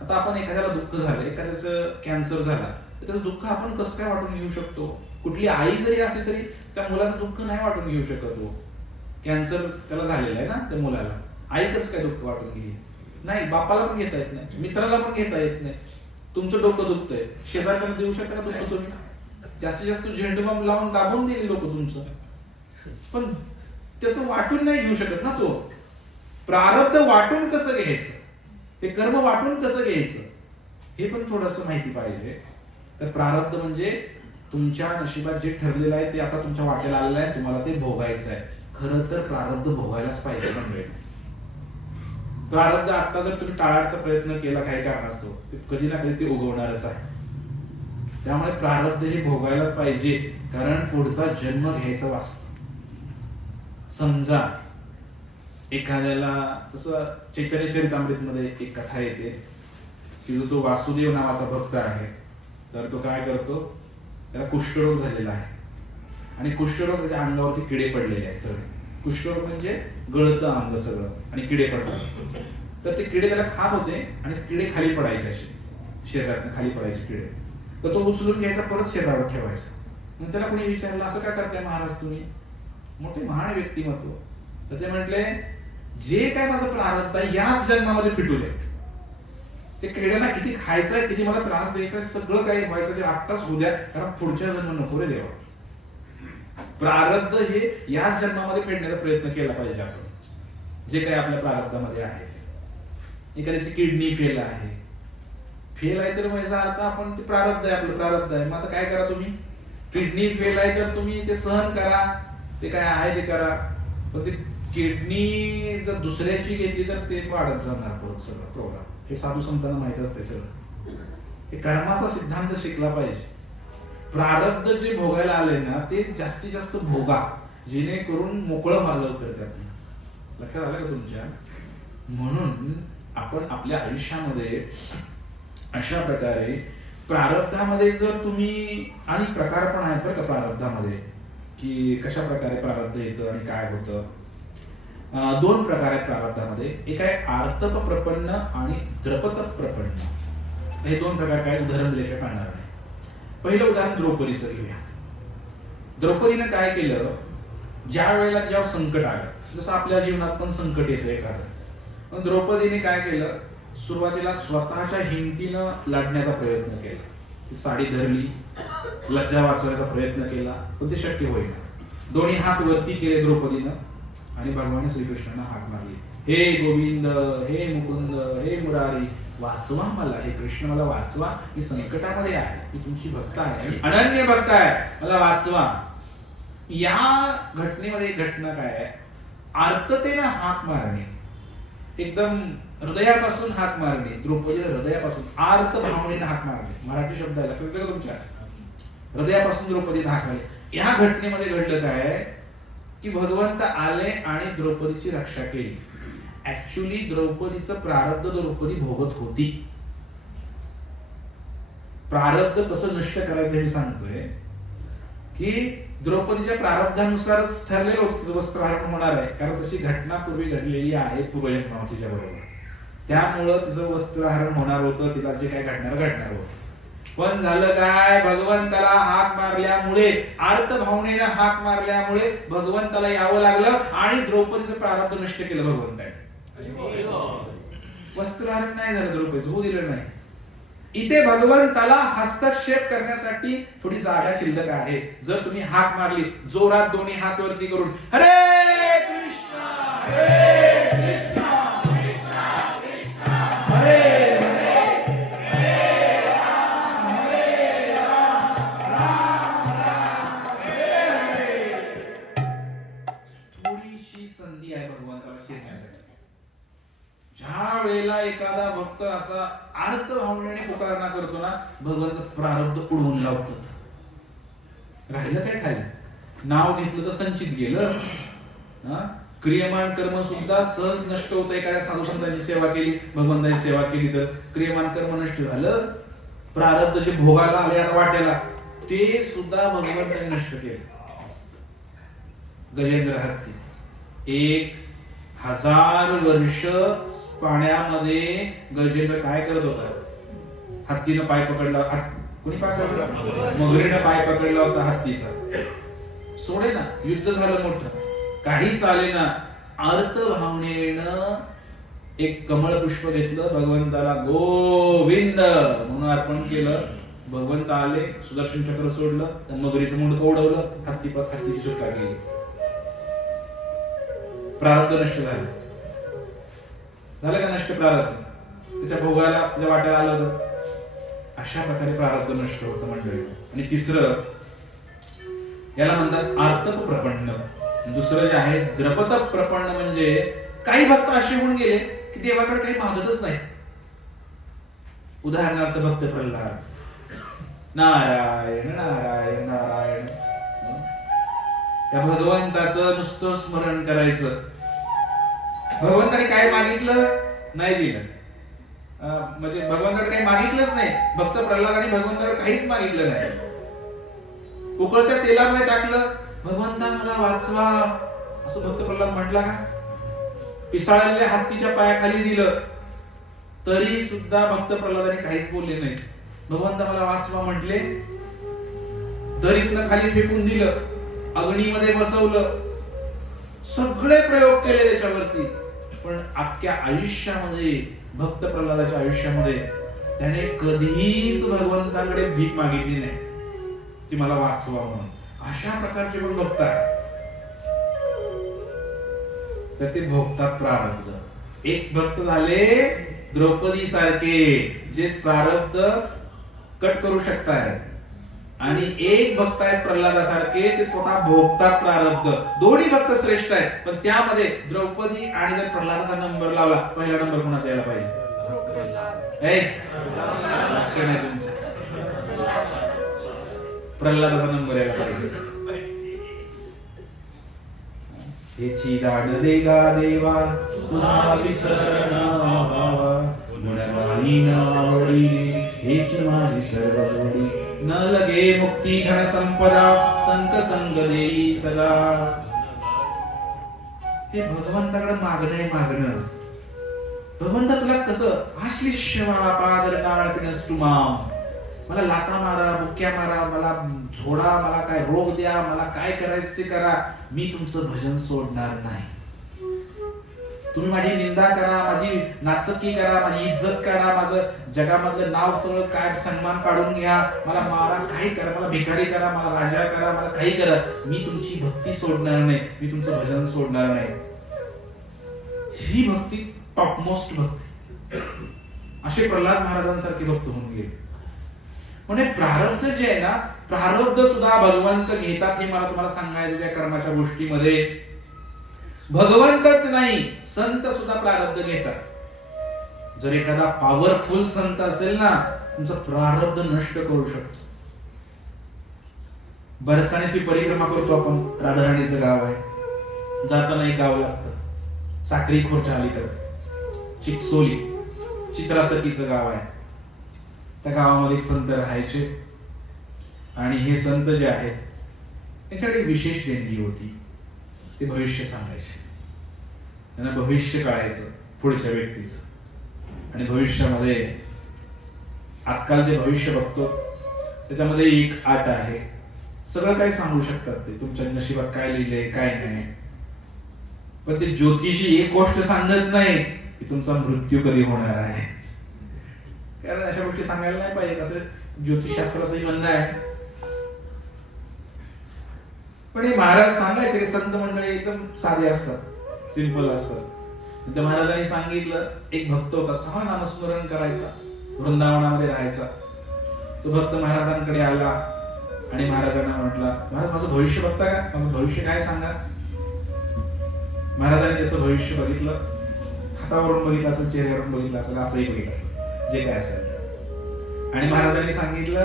आता आपण एखाद्याला दुःख झालं, एखाद्याचं कॅन्सर झाला, तर त्याचं दुःख आपण कसं काय वाटून घेऊ शकतो? कुठली आई जरी असली तरी त्या मुलाचं दुःख नाही वाटून घेऊ शकत हो. कॅन्सर त्याला झालेलं आहे ना त्या मुलाला, आई कसं काय दुःख वाटून घेईल? नाही, बापाला पण घेता येत नाही, मित्राला पण घेता येत नाही. तुमचं डोकं दुखतंय, शेजारच्याला देऊ शकता का दुःख तुम्ही? जास्तीत जास्त झेंडू बाम लावून दाबून देईल लोक तुमचं, पण त्याचं वाटून नाही घेऊ शकत ना तो. प्रारब्ध वाटून कसं घ्यायचं, हे कर्म वाटून कसं घ्यायचं, हे पण थोडंसं माहिती पाहिजे. तर प्रारब्ध म्हणजे तुमच्या नशिबात जे ठरलेलं आहे ते आता तुमच्या वाटेला आलेलं आहे, तुम्हाला ते भोगायचं आहे. खरं तर प्रारब्ध भोगायलाच पाहिजे मंडळी. प्रारब्ध आता जर तुम्ही टाळायचा प्रयत्न केला काही कारणास्तव, ते कधी ना कधी ते उगवणारच आहे. त्यामुळे प्रारब्ध हे भोगायलाच पाहिजे, कारण पुढचा जन्म घ्यायचा वाचतो. समजा एखाद्याला, तसं चैतन्य चरितामृत मध्ये एक कथा येते की जो तो वासुदेव नावाचा भक्त आहे, तर तो काय करतो, त्याला कुष्ठरोग झालेला आहे आणि कुष्ठरोग त्याच्या अंगावरती किडे पडलेले आहेत सगळे. कुष्ठरोग म्हणजे गळतं अंग सगळं आणि किडे पडतात. तर ते किडे त्याला खात होते आणि किडे खाली पडायचे, असे शरीरात खाली पडायचे किडे. तर तो उचलून घ्यायचा, परत शरीरावर ठेवायचा. मग त्याला कोणी विचारलं, असं काय करताय महाराज तुम्ही? मोठे महान व्यक्तिमत्व. तर ते म्हटले, जे काय माझं प्रारब्ध आहे याच जन्मामध्ये फिटू दे. ते किड्यांना किती खायचंय, किती मला त्रास द्यायचा, सगळं काही व्हायचं ते आत्ताच होऊ द्या, कारण पुढच्या जन्म नको रे देवा. प्रारब्ध हे याच जन्मामध्ये फेडण्याचा प्रयत्न केला पाहिजे आपण, जे काही आपल्या प्रारब्धामध्ये आहे. एखाद्याची किडनी फेल आहे, तर मग याचा अर्थ आपण ते प्रारब्ध आहे, आपलं प्रारब्ध आहे. मग आता काय करा तुम्ही? किडनी फेल आहे तर तुम्ही ते सहन करा, ते काय आहे ते करा. पण ते किडनी जर दुसऱ्याची घेतली तर ते वाढत जाणार परत सगळं प्रोग्राम. हे साधू संतांना माहित असते सगळं. हे कर्माचा सिद्धांत शिकला पाहिजे. प्रारब्ध जे भोगायला आले ना ते जास्तीत जास्त भोगा, जेणेकरून मोकळं व्हायला करतात. लक्षात आलं का तुमच्या? म्हणून आपण आपल्या आयुष्यामध्ये अशा प्रकारे प्रारब्धामध्ये जर तुम्ही, आणि प्रकार पण आहेत बरं का प्रारब्धामध्ये, की कशा प्रकारे प्रारब्ध येतं आणि काय होतं. दोन प्रकार आहेत प्रारब्धामध्ये. एक आहे आर्तप प्रपन्न आणि द्रपत प्रपन्न. हे दोन प्रकार काय, उदाहरण दिल्याशिवाय कळणार नाही. पहिलं उदाहरण द्रौपदीचं घेऊया. द्रौपदीनं काय केलं, ज्या वेळेला जेव्हा संकट आलं, जसं आपल्या जीवनात पण संकट येतं एखादं, पण द्रौपदीने काय केलं, सुरुवातीला स्वतःच्या हिमतीनं लढण्याचा प्रयत्न केला. ती साडी धरली, लज्जा वाचवण्याचा प्रयत्न केला, पण ते शक्य होईना. दोन्ही हात वरती केले द्रौपदीनं आणि भगवान श्रीकृष्णांना हाक मारली, हे गोविंद, हे मुकुंद, हे मुरारी, वाचवा मला, हे कृष्ण मला वाचवा, मी संकटामध्ये आहे, मी तुमची भक्त आहे, अनन्य भक्त आहे, मला वाचवा. या घटनेमध्ये एक घटना काय आहे, आर्ततेनं हाक मारणे, एकदम हृदयापासून हाक मारणे. द्रौपदीला हृदयापासून, आर्त भावनेनं हाक मारणे, मराठी शब्द आहे लक्षात तुमच्या. हृदयापासून द्रौपदीनं हाक मारली. या घटनेमध्ये घडलं काय की भगवंत आले आणि द्रौपदीची रक्षा केली. ऍक्च्युली द्रौपदीचं प्रारब्ध द्रौपदी भोगत होती. प्रारब्ध कसं नष्ट करायचं हे सांगतोय की द्रौपदीच्या प्रारब्धानुसारच ठरलेलं होतं तिचं वस्त्रहरण होणार आहे, कारण तशी घटना पूर्वी घडलेली आहे पूर्वजन्मात तिच्या बरोबर. त्यामुळं तिचं वस्त्रहरण होणार होतं, तिला जे काय घडणार होतं. पण झालं काय, भगवंताला हाक मारल्यामुळे, अर्थ भावनेनं हाक मारल्यामुळे भगवंताला यावं लागलं आणि द्रौपदीचं प्रारब्ध नष्ट केलं भगवंताने. वस्त्रहरण नाही झालं, द्रौपदीचं होऊ दिलं नाही. इथे भगवंताला हस्तक्षेप करण्यासाठी थोडी जागा शिल्लक आहे. जर तुम्ही हाक मारली जोरात दोन्ही हात वरती करून, हरे कृष्ण हरे कृष्ण कृष्ण कृष्ण हरे हरे हरे राम राम राम हरे हरे. थोडीशी संधी आहे भगवंताला शिरण्यासाठी. ज्या वेळेला एखादा भक्त असा अर्थ भावनेने पुकारना करतो ना, भगवंत प्रारब्ध उडवून लावतात. राहिलं काय खाली, नाव घेतलं तर संचित गेलं. क्रियमान कर्म सुद्धा सहज नष्ट होतं. एखाद्या साधू संतांची सेवा केली, भगवंताची सेवा केली तर क्रियमान कर्म नष्ट झालं. प्रारब्ध जे भोगाला आले आता वाट्याला, ते सुद्धा भगवंताने नष्ट केले. गजेंद्र हत्ती 1000 वर्ष पाण्यामध्ये गजेंद्र काय करत होता? हत्तीनं पाय पकडला. कोणी पाय पकडला? मगरीनं पाय पकडला होता हत्तीचा. सोडे ना, युद्ध झालं मोठं, काही चाले ना. अर्थ भावनेनं एक कमळ पुष्प घेतलं, भगवंताला गोविंद म्हणून अर्पण केलं. भगवंत आले, सुदर्शन चक्र सोडलं, मगरीचं मुंडकं उडवलं, हत्तीची सुटका केली. प्रारब्ध नष्ट झालं का नष्ट? प्रारब्ध त्याच्या भोगाला, त्याच्या वाट्याला आलं होतं. अशा प्रकारे प्रारब्ध नष्ट होतं मंडळी. आणि तिसरं याला म्हणतात आर्तप प्रपन्न. दुसरं जे आहे द्रपत प्रपन्न. म्हणजे काही भक्त असे होऊन गेले की देवाकडे काही मागतच नाही. उदाहरणार्थ भक्त प्रल्हाद, नारायण नारायण नारायण, त्या भगवंताचं नुसतं स्मरण करायचं. भगवंताने काय मागितलं नाही दिलं, म्हणजे भगवंताकडे काही मागितलंच नाही. भक्त प्रल्हादाने भगवंताकडे काहीच मागितलं नाही. उकळत्या तेलामध्ये टाकलं, भगवंता मला वाचवा असं भक्त प्रल्हाद म्हटला का? पिसाळलेल्या हत्तीच्या पायाखाली दिलं तरी सुद्धा भक्त प्रल्हादाने काहीच बोलले नाही. भगवंता मला वाचवा म्हटले, दरीतनं खाली फेकून दिलं, अग्नीमध्ये बसवलं, सगळे प्रयोग केले त्याच्यावरती. पण अख्ख्या आयुष्यामध्ये, भक्त प्रल्हादाच्या आयुष्यामध्ये त्याने कधीच भगवंताकडे भीक मागितली नाही की मला वाचवा म्हणून. अशा प्रकारचे पण भक्त आहेत. तर ते भोगतात प्रारब्ध. एक भक्त झाले द्रौपदी सारखे जे प्रारब्ध कट करू शकतात, आणि एक भक्त आहेत प्रल्हादासारखे ते स्वतः भोगतात प्रारब्ध. दोन्ही भक्त श्रेष्ठ आहेत. पण त्यामध्ये द्रौपदी आणि जर प्रल्हादाचा नंबर लावला, पहिला नंबर कोणाचा यायला पाहिजे? लक्ष नाही तुमचं, प्रल्हादाचा नंबर यायला पाहिजे. हेची दाड दे गा देवा तुझा विसर नावा, गुणगानी नावडी हेची माझी सर्व जोडी, न लगे मुक्ती घन संपदा संत संग देई सदा. हे भगवंताकडे मागणं. भगवंता तुला कसं आश्लिष्य पादर काळ पिणस तुमाम, मला लाता मारा, बुक्या मारा, मला झोडा, मला काय रोग द्या, मला काय करायचं ते करा, मी तुमचं भजन सोडणार नाही. तुम्ही माझी निंदा करा, माझी नाचक्की करा, माझी इज्जत करा, माझं जगामधलं नाव सगळं काय सन्मान काढून घ्या, मला मारा, काही करा, मला भिकारी करा, मला राजा करा, मला काही करा, मी तुमची भक्ती सोडणार नाही, मी तुमचं भजन सोडणार नाही. ही भक्ती टॉपमोस्ट भक्ती. असे प्रल्हाद महाराजांसारखे भक्त होऊन गेले. म्हणजे प्रारब्ध जे आहे ना, प्रारब्ध सुद्धा भगवंत घेतात. हे मला तुम्हाला सांगायचं या कर्माच्या गोष्टीमध्ये. भगवंतच नाही, संत सुद्धा प्रारब्ध घेतात. जर एखादा पॉवरफुल संत असेल ना, तुमचं प्रारब्ध नष्ट करू शकतो. बरसाण्याची परिक्रमा करतो आपण, राधाराणीचं गाव आहे, जाताना एक गाव लागतं. साक्री खोरच्या अलीकडे चिचोली चित्रासतीचं गाव आहे. त्या गावामध्ये एक संत राहायचे आणि हे संत जे आहेत त्यांच्याकडे एक विशेष देणगी होती. ते भविष्य सांगायचे. त्यांना भविष्य कळायचं पुढच्या व्यक्तीचं. आणि भविष्यामध्ये आजकाल जे भविष्य बघतो त्याच्यामध्ये एक आट आहे. सगळं काही सांगू शकतात ते, तुमच्या नशिबात काय लिहिलंय काय नाही. पण ते ज्योतिषी एक गोष्ट सांगत नाही की तुमचा मृत्यू कधी होणार आहे. कारण अशा गोष्टी सांगायला नाही पाहिजे असं ज्योतिषशास्त्राचंही म्हणणं आहे. पण हे महाराज सांगायचे. संत मंडळी एकदम साधे असतात, सिंपल असतात. त्या महाराजांनी सांगितलं, एक भक्त होता, सहा नामस्मरण करायचा, वृंदावनामध्ये राहायचा. तो भक्त महाराजांकडे आला आणि महाराजांना म्हटला, महाराज माझं भविष्य बघता का, माझं भविष्य काय सांगा. महाराजांनी त्याचं भविष्य बघितलं, हातावरून बघितलं असेल, चेहऱ्यावरून बघितलं असेल, असंही बघितलं जे काय असेल. आणि महाराजांनी सांगितलं,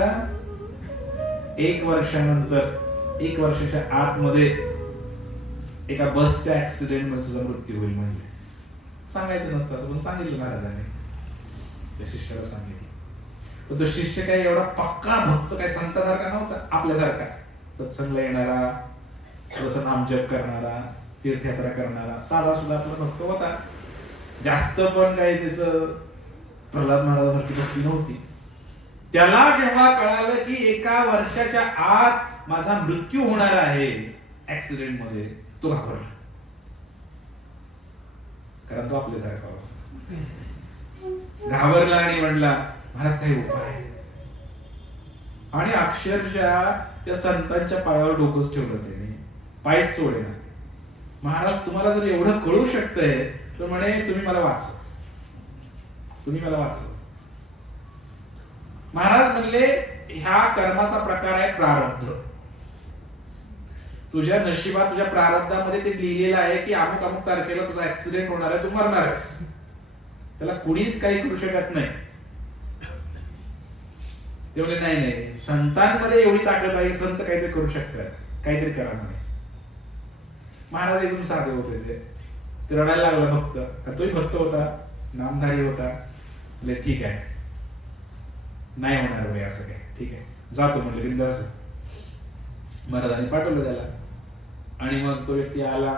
1 वर्षानंतर 1 वर्षाच्या आतमध्ये एका बसच्या ऍक्सिडेंट मध्ये तुझा मृत्यू होईल. म्हणजे सांगायचं नसतं असं, पण सांगितलं महाराजांनी. त्या शिष्याला सांगितलं. पण तो शिष्य काय एवढा पक्का भक्त काय संतासारखा नव्हता, आपल्यासारखा सत्संगला येणारा, थोडंसं नामजप करणारा, तीर्थयात्रा करणारा, साधा सुद्धा आपला भक्त होता. जास्त पण काही त्याचं प्रल्हाद महाराजांसारखी भक्ती नव्हती. त्याला जेव्हा कळालं की 1 वर्षाच्या आत माझा मृत्यू होणार आहे ऍक्सिडेंट मध्ये, तो घाबरला. कारण तो आपल्यासारखा होता. घाबरला आणि म्हणला, महाराज काही उपाय. आणि अक्षरशः त्या संतांच्या पायावर डोकंच ठेवलं त्याने, पायच सोडेना. महाराज तुम्हाला जर एवढं कळू शकतंय तर म्हणे तुम्ही मला वाचव, तुम्ही मला वाचव. महाराज म्हणले, ह्या कर्माचा प्रकार आहे प्रारब्ध. तुझ्या नशिबात, तुझ्या प्रारब्धामध्ये ते लिहिलेलं आहे की अमुक अमुक तारखेला तुझा ऍक्सिडेंट होणार आहे, तू मरणार आहेस. त्याला कुणीच काही करू शकत नाही. ते बोलले नाही नाही, संतांमध्ये एवढी ताकद आहे, संत काहीतरी करू शकतात, काहीतरी करा म्हणे. महाराज एकदम साधे होते. ते रडायला लागला भक्त. तोही भक्त होता, नामधारी होता. म्हणजे ठीक आहे, नाही होणार भाई असं काय, ठीक आहे जातो म्हणले बिंदास. महाराजांनी पाठवलं त्याला. आणि मग तो व्यक्ती आला.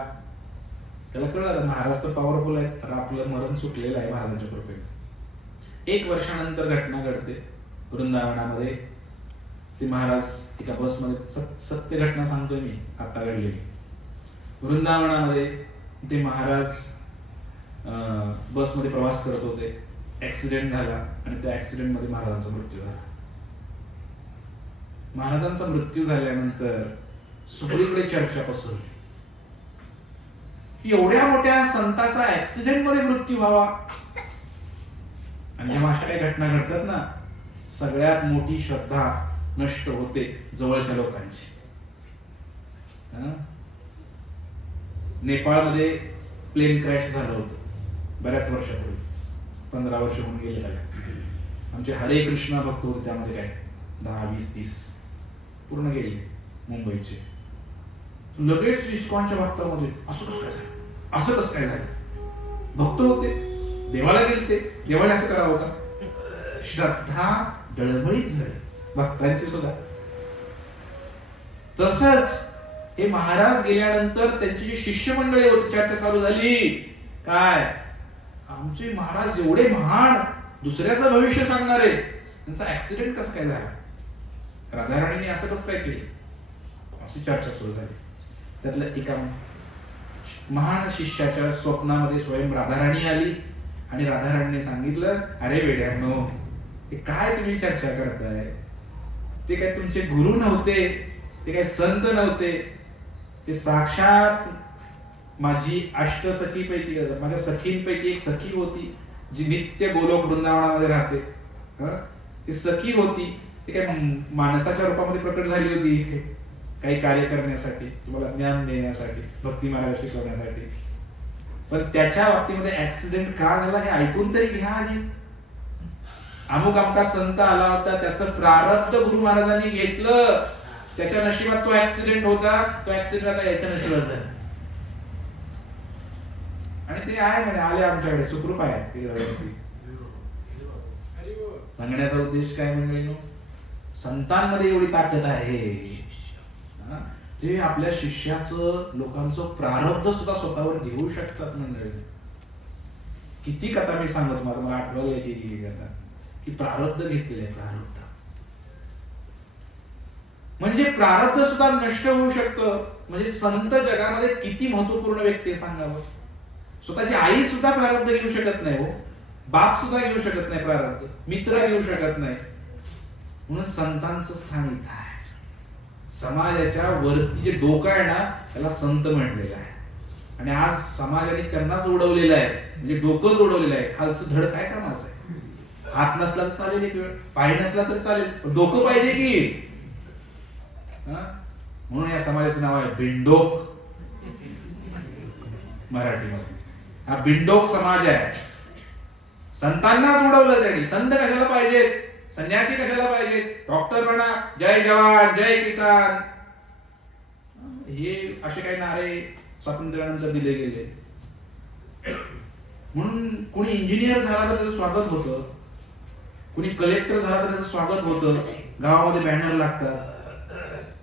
त्याला कळलं महाराज तर पॉवरफुल आहे, तर आपलं मरण सुटलेलं आहे महाराजांच्या कृपेने. 1 वर्षानंतर घटना घडते वृंदावनामध्ये. ते महाराज एका बसमध्ये, सत्य घटना सांगतोय मी, आता घडलेली. वृंदावनामध्ये ते महाराज बसमध्ये प्रवास करत होते. ऍक्सिडेंट झाला आणि त्या ऍक्सिडेंट मध्ये महाराजांचा मृत्यू झाला. महाराजांचा मृत्यू झाल्यानंतर सगळीकडे चर्चा पसरली. एवढ्या मोठ्या संताचा ऍक्सिडेंट मध्ये मृत्यू व्हावा. आणि जेव्हा अशा काही घटना घडतात ना, सगळ्यात मोठी श्रद्धा नष्ट होते जवळच्या लोकांची. नेपाळमध्ये प्लेन क्रॅश झालं होतं बऱ्याच वर्षापूर्वी, 15 वर्ष होऊन गेले त्याला. आमचे हरे कृष्णा भक्त होते त्यामध्ये, काय 10, 20, 30 पूर्ण गेले मुंबईचे. लगेच इस्कॉनच्या भक्तामध्ये असं कसं काय झालं, असं कसं काय झालं. भक्त होते, देवाला गेलते, देवाने असं करावं का. श्रद्धा डळमळीत झाली भक्तांची सुद्धा. तसंच हे महाराज गेल्यानंतर त्यांची जी शिष्यमंडळी होती, चर्चा चालू झाली. काय आमचे महाराज एवढे महान, दुसऱ्याचं भविष्य सांगणारे, त्यांचा ऍक्सिडेंट कसं काय झाला, राधाराणीने असं कसं काय केलं, अशी चर्चा सुरू झाली. त्यातल्या एका महान शिष्याच्या स्वप्नामध्ये स्वयं राधाराणी आली आणि राधाराणीने सांगितलं, अरे वेड्यानो, हे काय तुम्ही चर्चा करताय, ते काय तुमचे गुरु नव्हते, ते काय संत नव्हते, ते साक्षात माझी अष्टसखीपैकी, माझ्या सखींपैकी एक सखी होती जी नित्य गोलोक वृंदावनामध्ये राहते. ती सखी होती, ती काय माणसाच्या रूपामध्ये प्रकट झाली होती इथे काही कार्य करण्यासाठी, तुम्हाला ज्ञान देण्यासाठी, भक्ती मार्ग शिकवण्यासाठी. पण त्याच्या बाबतीमध्ये ऍक्सिडेंट का झाला हे ऐकून तरी घ्या आधी. अमुक अमका संत आला होता, त्याचं प्रारब्ध गुरु महाराजांनी घेतलं, त्याच्या नशिबात तो ऍक्सिडेंट होता, तो ऍक्सिडेंट आता याच्या नशिबात झाला. आणि ते आहे म्हणजे आले आमच्याकडे सुखरूप आहे. सांगण्याचा उद्देश काय म्हणजे संतांमध्ये एवढी ताकद आहे ते आपल्या शिष्याचं लोकांचं प्रारब्ध सुद्धा स्वतःवर घेऊ शकतात मंडळी. किती कथा मी सांगत मला आठवलं की कथा की प्रारब्ध घेतलेले प्रारब्ध म्हणजे प्रारब्ध सुद्धा नष्ट होऊ शकतं. म्हणजे संत जगामध्ये किती महत्वपूर्ण व्यक्ती सांगावं. स्वतःची आई सुद्धा प्रारब्ध घेऊ शकत नाही हो, बाप सुद्धा घेऊ शकत नाही प्रारब्ध, मित्र घेऊ शकत नाही. म्हणून संतांचं स्थान इथं आहे. समाजाच्या वरती जे डोकं आहे ना त्याला संत म्हणलेलं आहे. आणि आज समाजाने त्यांनाच उडवलेलं आहे. म्हणजे डोकंच उडवलेलं आहे, खालचं धड काय कामाचं आहे. हात नसला तर चालेल, एक वेळ पाय नसला तर चालेल, डोकं पाहिजे की. म्हणून या समाजाचं नाव आहे बिंडोक. मराठीमध्ये हा बिंडोक समाज आहे. संतांनाच उडवलं त्यांनी. संत कशाला पाहिजेत, संन्यासी कशाला पाहिजेत, डॉक्टर म्हणा, जय जवान जय किसान, हे असे काही नारे स्वातंत्र्यानंतर दिले गेले. म्हणून कोणी इंजिनियर झाला तर त्याचं स्वागत होतं, कोणी कलेक्टर झाला तर त्याचं स्वागत होतं. गावामध्ये बॅनर लागतात,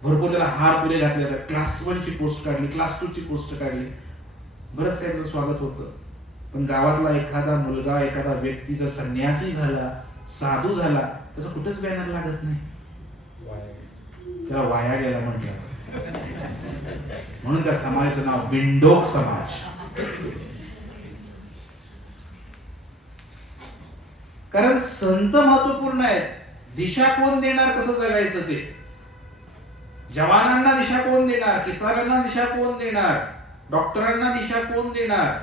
भरपूर त्याला हार पुरे घातले जातात. क्लास 1 ची पोस्ट काढली, क्लास 2 ची पोस्ट काढली, बरंच काही त्याचं स्वागत होतं. पण गावातला एखादा मुलगा, एखादा व्यक्ती जर संन्यासी झाला, साधू झाला, त्याचा कुठेच बॅनर लागत नाही. त्याला वाया गेला म्हटलं. म्हणून त्या समाजाचं नाव बिंडोक समाज. कारण संत महत्वपूर्ण आहेत. दिशा कोण देणार, कसं जगायचं ते. जवानांना दिशा कोण देणार, किसानांना दिशा कोण देणार, डॉक्टरांना दिशा कोण देणार.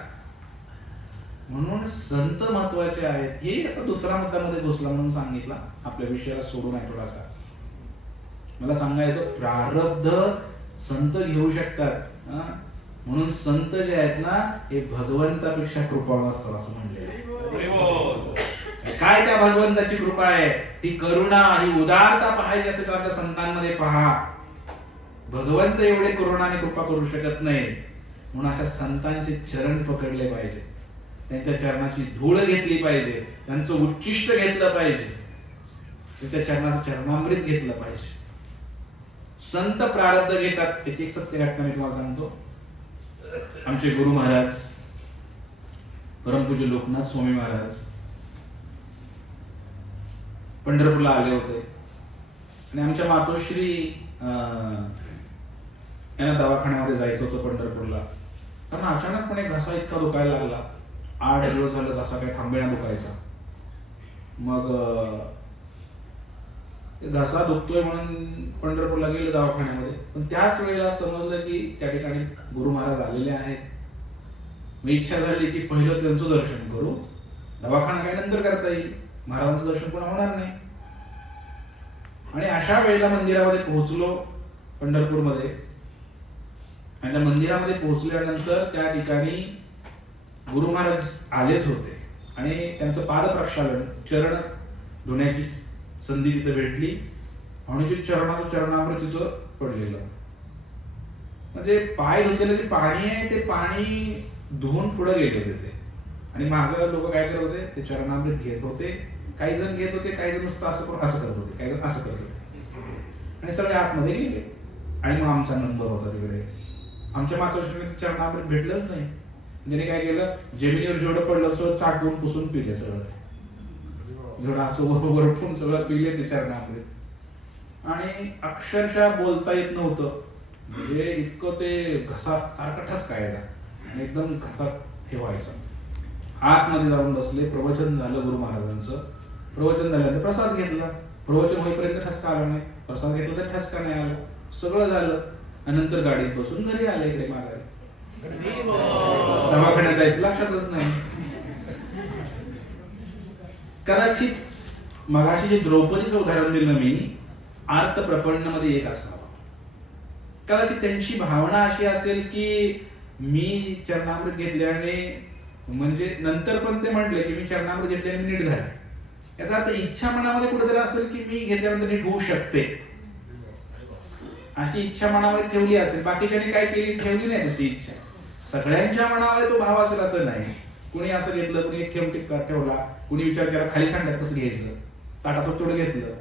म्हणून संत महत्वाचे आहेत. हे आता दुसरा मुद्द्यामध्ये घुसला म्हणून सांगितला, आपल्या विषयाला सोडून आहे थोडासा. मला सांगायचं प्रारब्ध संत घेऊ शकतात. म्हणून संत जे आहेत ना हे भगवंतापेक्षा कृपाळू असतात असं म्हणले. काय त्या भगवंताची कृपा आहे, ही करुणा, ही उदारता पाहायची असेल तर आपल्या संतांमध्ये पहा. भगवंत एवढे करुणा आणि कृपा करू शकत नाही. म्हणून अशा संतांचे चरण पकडले पाहिजे, त्यांच्या चरणाची धूळ घेतली पाहिजे, त्यांचं उच्चिष्ट घेतलं पाहिजे, त्यांच्या चरणाचं चरणामृत घेतलं पाहिजे. संत प्रारब्ध घेतात. त्याची एक सत्य घटना मी तुम्हाला सांगतो. आमचे गुरु महाराज परमपूज्य लोकनाथ स्वामी महाराज पंढरपूरला आले होते आणि आमच्या मातोश्री यांना दवाखान्यामध्ये जायचं होतं पंढरपूरला. कारण अचानकपणे घसा इतका दुखायला लागला. 8 दिवस झालं घसा काही थांबेना दुखायचा. मग घसा दुखतोय म्हणून पंढरपूरला गेलो दवाखान्यामध्ये. पण त्याच वेळेला समजलं की त्या ठिकाणी गुरु महाराज आलेले आहेत. मी इच्छा झाली की पहिलं त्यांचं दर्शन करू, दवाखाना काही नंतर करता येईल, महाराजांचं दर्शन पण होणार नाही. आणि अशा वेळेला मंदिरामध्ये पोहोचलो पंढरपूरमध्ये. आणि त्या मंदिरामध्ये पोहोचल्यानंतर त्या ठिकाणी गुरु महाराज आलेच होते आणि त्यांचं पाद प्रक्षालन, चरण धुण्याची संधी तिथे भेटली आणि जे चरणाचं चरणामृत तिथं पडलेलं. म्हणजे पाय धुतलेलं जे पाणी आहे ते पाणी धुवून पुढे गेले होते ते. आणि मागं लोक काय करत होते, ते चरणामृत घेत होते. काही जण घेत होते, काही जण नुसतं असं करून असं करत होते, काही जण असं करत होते आणि सगळे आतमध्ये गेले. आणि मग आमचा नंबर होता तिकडे. आमच्या मातोश्रीने चरणामृत भेटलंच नाही. त्याने काय केलं, जमिनीवर जेवढं पडलं सगळं चाटून पुसून पिले. सगळं जेवढं असं बरोबर उठून सगळं पिले ते चरणामृत. आणि अक्षरशः बोलता येत नव्हतं. म्हणजे इतकं ते घसा सारखा ठसकायचा आणि एकदम घसा हे व्हायचा. आतमध्ये जाऊन बसले, प्रवचन झालं गुरु महाराजांचं. प्रवचन झाल्यानंतर प्रसाद घेतला. प्रवचन होईपर्यंत ठसका आला नाही, प्रसाद घेतला तर ठसका नाही आला. सगळं झालं आणि नंतर गाडीत बसून घरी आले इकडे मागायला. दवाखान्यात जायचं लक्षातच नाही. कदाचित मगाशी जे द्रौपदीचं उदाहरण दिलं मी, आर्त प्रपन्न मध्ये एक असावा. कदाचित त्यांची भावना अशी असेल की मी चरणामृत घेतल्याने, म्हणजे नंतर पण ते म्हटले की मी चरणामृत घेतल्याने मी नीट झाले. याचा अर्थ इच्छा मनामध्ये कुठेतरी असेल की मी घेतल्यानंतर नीट होऊ शकते, अशी इच्छा मनामध्ये ठेवली असेल. बाकीच्यांनी काय केली, ठेवली नाही तशी इच्छा. सगळ्यांच्या मनामध्ये तो भाव असेल असं नाही. कुणी असं घेतलं, कुणी एक ठेम टिक्का ठेवला, कुणी विचार केला खाली सांगण्यात कसं घ्यायचं, ताटात थोडं घेतलं,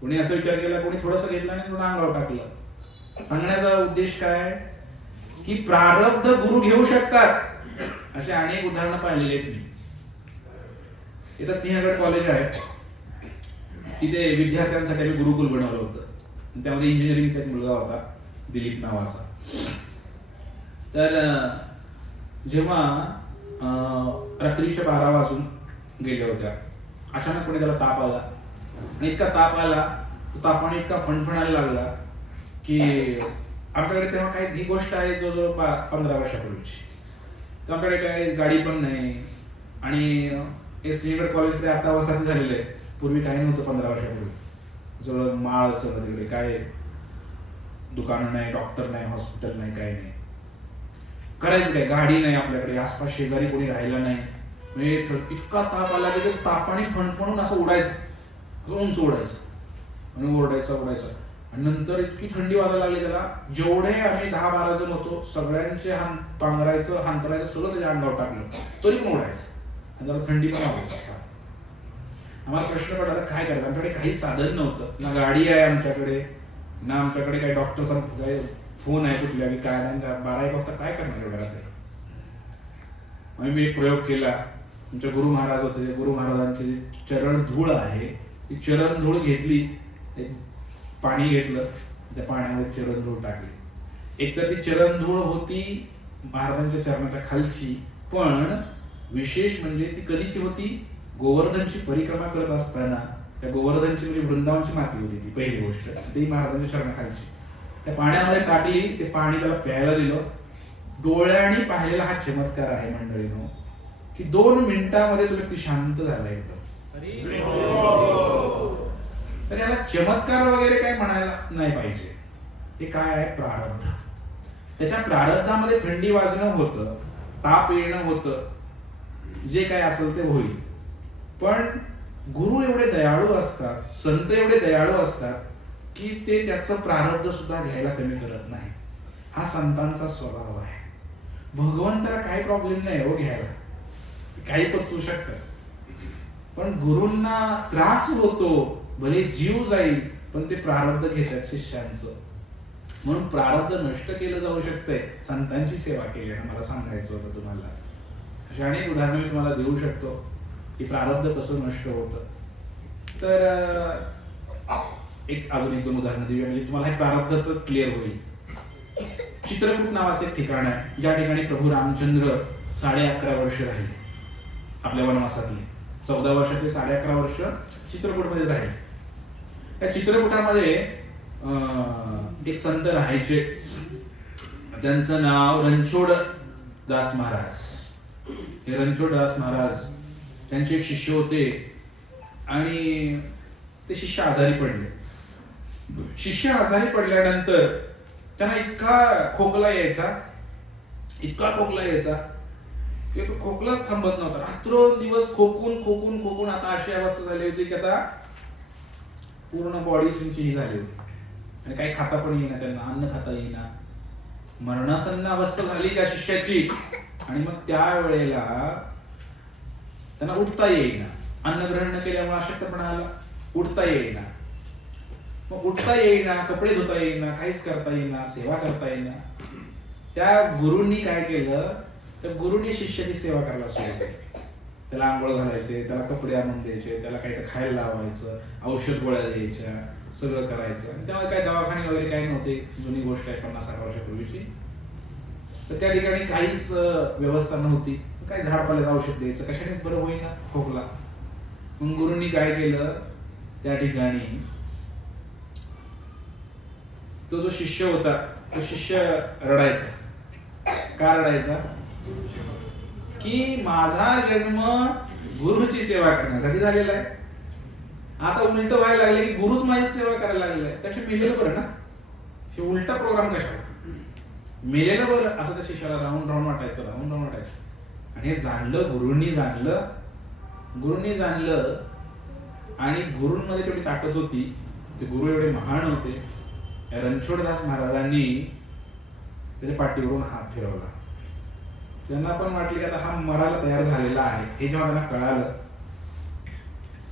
कुणी असं विचार केला, कोणी थोडंसं घेतलं आणि थोडं अंगावर टाकलं. सांगण्याचा उद्देश काय की प्रारब्ध गुरु घेऊ शकतात. असे अनेक उदाहरणं पाहिलेली आहेत मी. इथं सिंहगड कॉलेज आहे, तिथे विद्यार्थ्यांसाठी आम्ही गुरुकुल बनवलं होतं. त्यामध्ये इंजिनिअरिंगचा एक मुलगा होता दिलीप नावाचा. तर जेव्हा रात्रीच्या 12 वाजून गेल्या होत्या, अचानकपणे त्याला ताप आला आणि इतका ताप आला, तापाने इतका फणफणायला लागला की आमच्याकडे तेव्हा काही ही गोष्ट आहे जवळजवळ 15 वर्षापूर्वीची. तर आमच्याकडे काही गाडी पण नाही आणि सिंहगड कॉलेजकडे आता वसाहती झालेलं आहे. पूर्वी काही नव्हतं 15 वर्षापूर्वी. जवळ माळ सगळं तिकडे, काय दुकानं नाही, डॉक्टर नाही, हॉस्पिटल नाही, काही नाही. करायचं काय, गाडी नाही आपल्याकडे, आसपास शेजारी कोणी राहिला नाही. म्हणजे इतका ताप आला की तापाने फणफणून असं उडायचं, उंच उडायचं आणि ओरडायचं. आणि नंतर इतकी थंडी वाजायला लागली त्याला, जेवढे आम्ही 10-12 जण होतो सगळ्यांचे पांघरायचं, हांतरायचं सगळं त्याच्या अंगावर टाकलं, तरी पण ओढायचं. आणि त्याला थंडी पण वाजायची. आम्हाला प्रश्न पडला काय करायचं. आमच्याकडे काही साधन नव्हतं, ना गाडी आहे आमच्याकडे, ना आमच्याकडे काही डॉक्टरचा काही फोन आहे कुठल्या की काय नाही. 12-1 वाजता काय करणार एवढ्या रात्री. मी एक प्रयोग केला. आमच्या गुरु महाराज होते, गुरु महाराजांची चरण धूळ आहे, ती चरण धूळ घेतली, पाणी घेतलं, त्या पाण्यामध्ये चरण धूळ टाकली. एकतर ती चरण धूळ होती महाराजांच्या चरणाच्या खालची, पण विशेष म्हणजे ती कधीची होती, गोवर्धनची परिक्रमा करत असताना त्या गोवर्धनची म्हणजे वृंदावनची माती होती ती पहिली गोष्ट, ती महाराजांच्या चरणाखालची. त्या पाण्यामध्ये टाकली, ते पाणी त्याला प्यायला दिलं. डोळ्यांनी पाहिलेला हा चमत्कार आहे मंडळीनो, की 2 मिनिटांमध्ये तो व्यक्ती शांत झाला एकदम. तर याला चमत्कार वगैरे काय म्हणायला नाही पाहिजे. हे काय आहे, प्रारब्ध. त्याच्या प्रारब्धामध्ये थंडी वाजणं होतं, ताप येणं होतं, जे काय असेल ते होईल. पण गुरु एवढे दयाळू असतात, संत एवढे दयाळू असतात की ते त्याचं प्रारब्ध सुद्धा घ्यायला कमी करत नाही. हा संतांचा स्वभाव आहे. भगवंताला काही प्रॉब्लेम नाही हो घ्यायला, काही पचवू शकतात. पण गुरूंना त्रास होतो, भले जीव जाईल, पण ते प्रारब्ध घेतात शिष्यांचं. म्हणून प्रारब्ध नष्ट केलं जाऊ शकतंय संतांची सेवा केल्यानं. मला सांगायचं होतं तुम्हाला. अशी अनेक उदाहरणं मी तुम्हाला देऊ शकतो की प्रारब्ध कसं नष्ट होतं. तर एक अजून 1-2 उदाहरणं देऊया, म्हणजे तुम्हाला हे प्रारब्धाचं क्लिअर होईल. चित्रकूट नावाचं एक ठिकाण आहे, ज्या ठिकाणी प्रभू रामचंद्र 11.5 वर्ष राहिले आपल्या वनवासातले. 14 वर्षाचे 11.5 वर्ष चित्रकूटमध्ये राहिले. त्या चित्रकूटामध्ये एक संत राहायचे, त्यांचं नाव रणछोड दास महाराज. हे रणछोड दास महाराज त्यांचे एक शिष्य होते आणि ते शिष्य आजारी पडले. शिष्य आजारी पडल्यानंतर त्यांना इतका खोकला यायचा की तो खोकलाच थांबत नव्हता. रात्रंदिवस खोकून आता अशी अवस्था झाली होती की आता पूर्ण बॉडी ही झाली होती आणि काही खाता पण येईना, त्यांना अन्न खाता येईना. मरणासन्न अवस्था झाली त्या शिष्याची. आणि मग त्या वेळेला त्यांना उठता येईना, अन्न ग्रहण न केल्यामुळे अशक्तपणा आला, उठता येईना. मग उठता येईना, कपडे धुता येईना, काहीच करता येईना, सेवा करता येईना. त्या गुरूंनी काय केलं, तर गुरूंनी शिष्याची सेवा करायला सुरू केली. त्याला आंघोळ घालायचे, त्याला कपडे आणून द्यायचे, त्याला काही खायला लावायचं, औषध गोळ्या द्यायच्या, सगळं करायचं. त्यामुळे काय दवाखाने वगैरे काही नव्हते, जुनी गोष्ट आहे 50-60 वर्षापूर्वीची. तर त्या ठिकाणी काहीच व्यवस्था नव्हती. काय झाडपाल्याचं औषध द्यायचं, कशानेच बरं होईना खोकला. मग गुरूंनी काय केलं, त्या ठिकाणी तो जो शिष्य होता, तो शिष्य रडायचा. का रडायचा, की माझा जन्म गुरुची सेवा करण्यासाठी झालेला आहे. आता उलट व्हायला लागले की गुरुच माझी सेवा करायला लागलेला आहे. त्याच्या मेलेलं बरं ना, हे उलटा प्रोग्राम कशाला, मेलेलं बरं असं त्या शिष्याला राहून वाटायचं. आणि हे जाणलं गुरूंनी जाणलं आणि गुरूंमध्ये तेवढी ताकद होती, ते गुरु एवढे महान होते. रणछोडदास महाराजांनी त्याच्या पाठीवरून हात फिरवला त्यांना पण वाटलं की आता हा मरायला तयार झालेला आहे. हे जेव्हा त्यांना कळालं,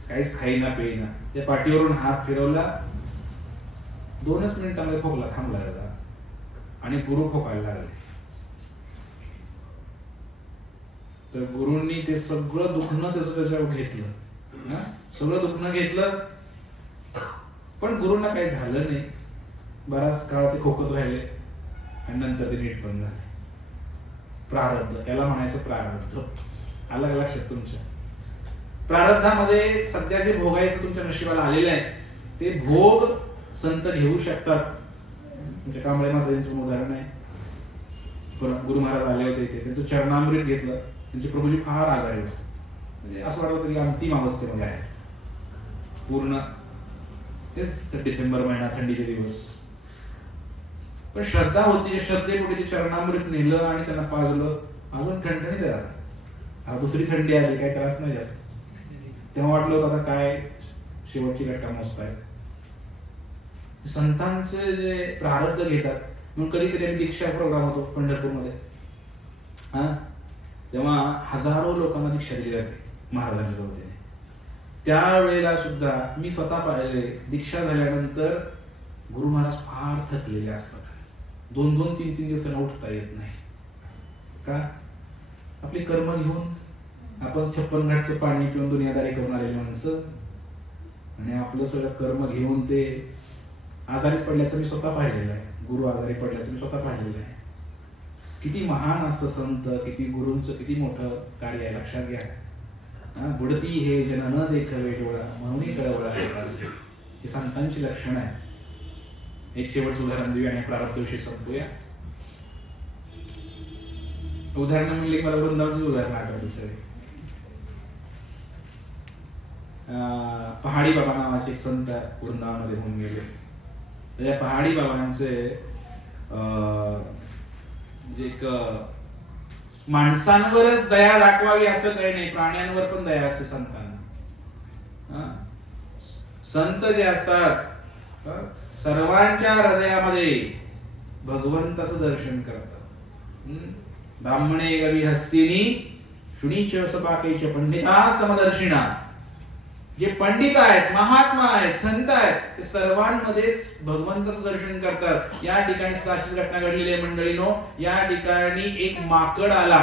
काहीच खाईना पेईना, त्या पाठीवरून हात फिरवला, 2च मिनिटांमध्ये खोकला थांबला त्याचा आणि गुरु खोकायला लागले. तर गुरूंनी ते सगळं दुखणं त्याच्यावर घेतलं, सगळं दुखणं घेतलं, पण गुरूंना काही झालं नाही. बराच काळ ते खोकत राहिले आणि नंतर ते नीट पण झाले. प्रारब्ध, त्याला म्हणायचं प्रारब्ध. आलं का लक्षात तुमच्या? प्रारब्धामध्ये सध्या जे भोगायचं तुमच्या नशिबाला आलेलं आहे ते भोग संत घेऊ शकतात. म्हणजे कांबळे माताजींचं उदाहरण आहे. गुरु महाराज आले होते इथे, त्यांचं चरणामृत घेतलं, त्यांचे प्रभूजी फार आजारी होते, म्हणजे असं वाटत होतं की अंतिम अवस्थेमध्ये आहे पूर्ण. तेच डिसेंबर महिना, थंडीचे दिवस, पण श्रद्धा होती. श्रद्धेपुढे ते चरणामृत नेलं आणि त्यांना पाजलं. अजून ठणठणीत राहतात. दुसरी थंडी आली, काही त्रास नाही जास्त. तेव्हा वाटलं होतं आता काय शेवटची घटना मोजताय. संतांचे जे प्रारब्ध घेतात, म्हणून कधी कधी आम्ही दीक्षा प्रोग्राम होतो पंढरपूरमध्ये, तेव्हा हजारो लोकांना दीक्षा दिली जाते महाराजांच्या वतीने. त्यावेळेला सुद्धा मी स्वतः पाहिले, दीक्षा झाल्यानंतर गुरु महाराज फार थकलेले असतात. 2-2, 3-3 दिवसांना उठता येत नाही. का? आपली कर्म घेऊन आपण 56 घाटचं पाणी पिऊन दुनियादारी करून आलेली माणसं, आणि आपलं सगळं कर्म घेऊन ते आजारी पडल्याचं मी स्वतः पाहिलेलं आहे. गुरु आजारी पडल्याचं मी स्वतः पाहिलेलं आहे. किती महान असतं संत, किती गुरूंचं किती मोठं कार्य आहे, लक्षात घ्या. बुडती हे जन न देखवे डोळा, म्हणून कळवळा. ही संतांची लक्षणं आहे. एक शेवटचं उदाहरण देऊया आणि प्रारब्धविषयी संपूया. उदाहरण म्हणले मला वृंदावनचं उदाहरण आठवतं सगळे. पहाडी बाबा नावाचे एक संत वृंदावनमध्ये होऊन गेले. त्या पहाडी बाबांचे म्हणजे एक माणसांवरच दया दाखवावी असं काही नाही, प्राण्यांवर पण दया असते संतांना. संत जे असतात सर्वांच्या हृदयामध्ये भगवंताचं दर्शन करतात. ब्राह्मणे गवी हस्तिनी शुनीच सपाकेच पंडिता समदर्शिना. जे पंडित आहेत, महात्मा आहेत, संत आहेत, ते सर्वांमध्ये भगवंताचं दर्शन करतात. या ठिकाणी अशीच घटना घडलेली आहे मंडळीनो. या ठिकाणी एक माकड आला,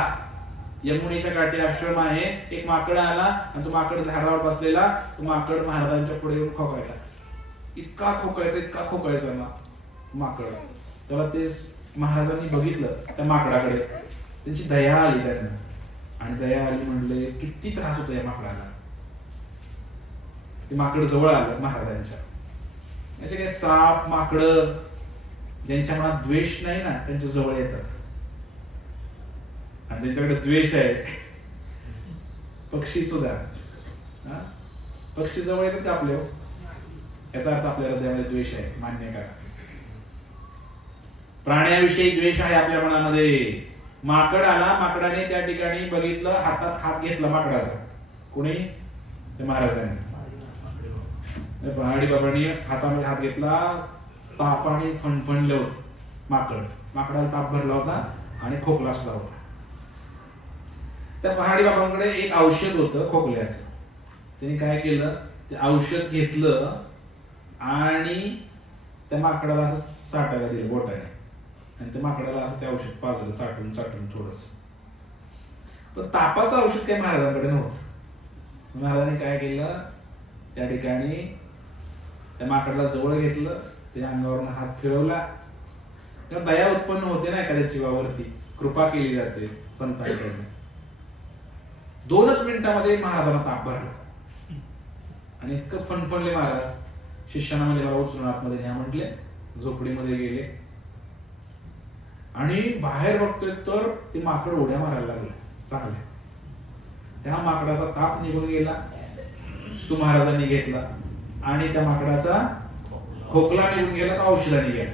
यमुनेच्या काठी आश्रम आहे. एक माकड आला आणि तो माकड झाडावर बसलेला. तो माकड महाराजांच्या पुढे येऊन खोकायचा. इतका खोकायचा ना माकड. तेव्हा ते महाराजांनी बघितलं त्या माकडाकडे, त्यांची दया आली त्यांना, आणि दया आली म्हणले किती त्रास होतो या माकडाला. ते माकड जवळ आलं महाराजांच्या. असे काही साप माकड ज्यांच्या मनात द्वेष नाही ना, त्यांच्या जवळ येतात. आणि त्यांच्याकडे द्वेष आहे पक्षी सुद्धा. पक्षी जवळ येतात का आपल्या? याचा अर्थ आपल्या हृदयामध्ये द्वेष आहे, मान्य करा. प्राण्याविषयी द्वेष आहे आपल्या मनामध्ये. माकड आला, माकडाने त्या ठिकाणी बघितलं, हातात हात घेतला माकडाचा. कोणी? ते महाराजांनी. पहाडी बाबांनी हातामध्ये हात घेतला, तापाने फणफणलं होतं माकडाला ताप भरला होता आणि खोकला सुद्धा होता. त्या पहाडी बाबांकडे एक औषध होतं खोकल्याचं. त्यांनी काय केलं, ते औषध घेतलं आणि त्या माकडाला असं चाटायला दिलं बोटाने, आणि त्या माकडाला असं ते औषध पाजलं चाटून थोडस. पण तापाचं औषध काही महाराजांकडे नव्हतं. महाराजांनी काय केलं, त्या ठिकाणी त्या माकडाला जवळ घेतलं, त्या अंगावरून हात फिरवला. तेव्हा दया उत्पन्न होते ना एखाद्या जीवावरती, कृपा केली जाते संतांकडून. 2च मिनिटामध्ये महाराजांना ताप भरला आणि इतकं फणफणले महाराज. शिष्याना म्हणजे मला उचलून आतमध्ये न्या म्हटले. झोपडीमध्ये गेले आणि बाहेर बघतोय तर ते माकड उड्या मारायला लागले चांगले. त्या माकडाचा ताप निघून गेला, तो महाराजांनी घेतला, आणि त्या माकडाचा खोकला निघून गेला, तर औषधाने गेला.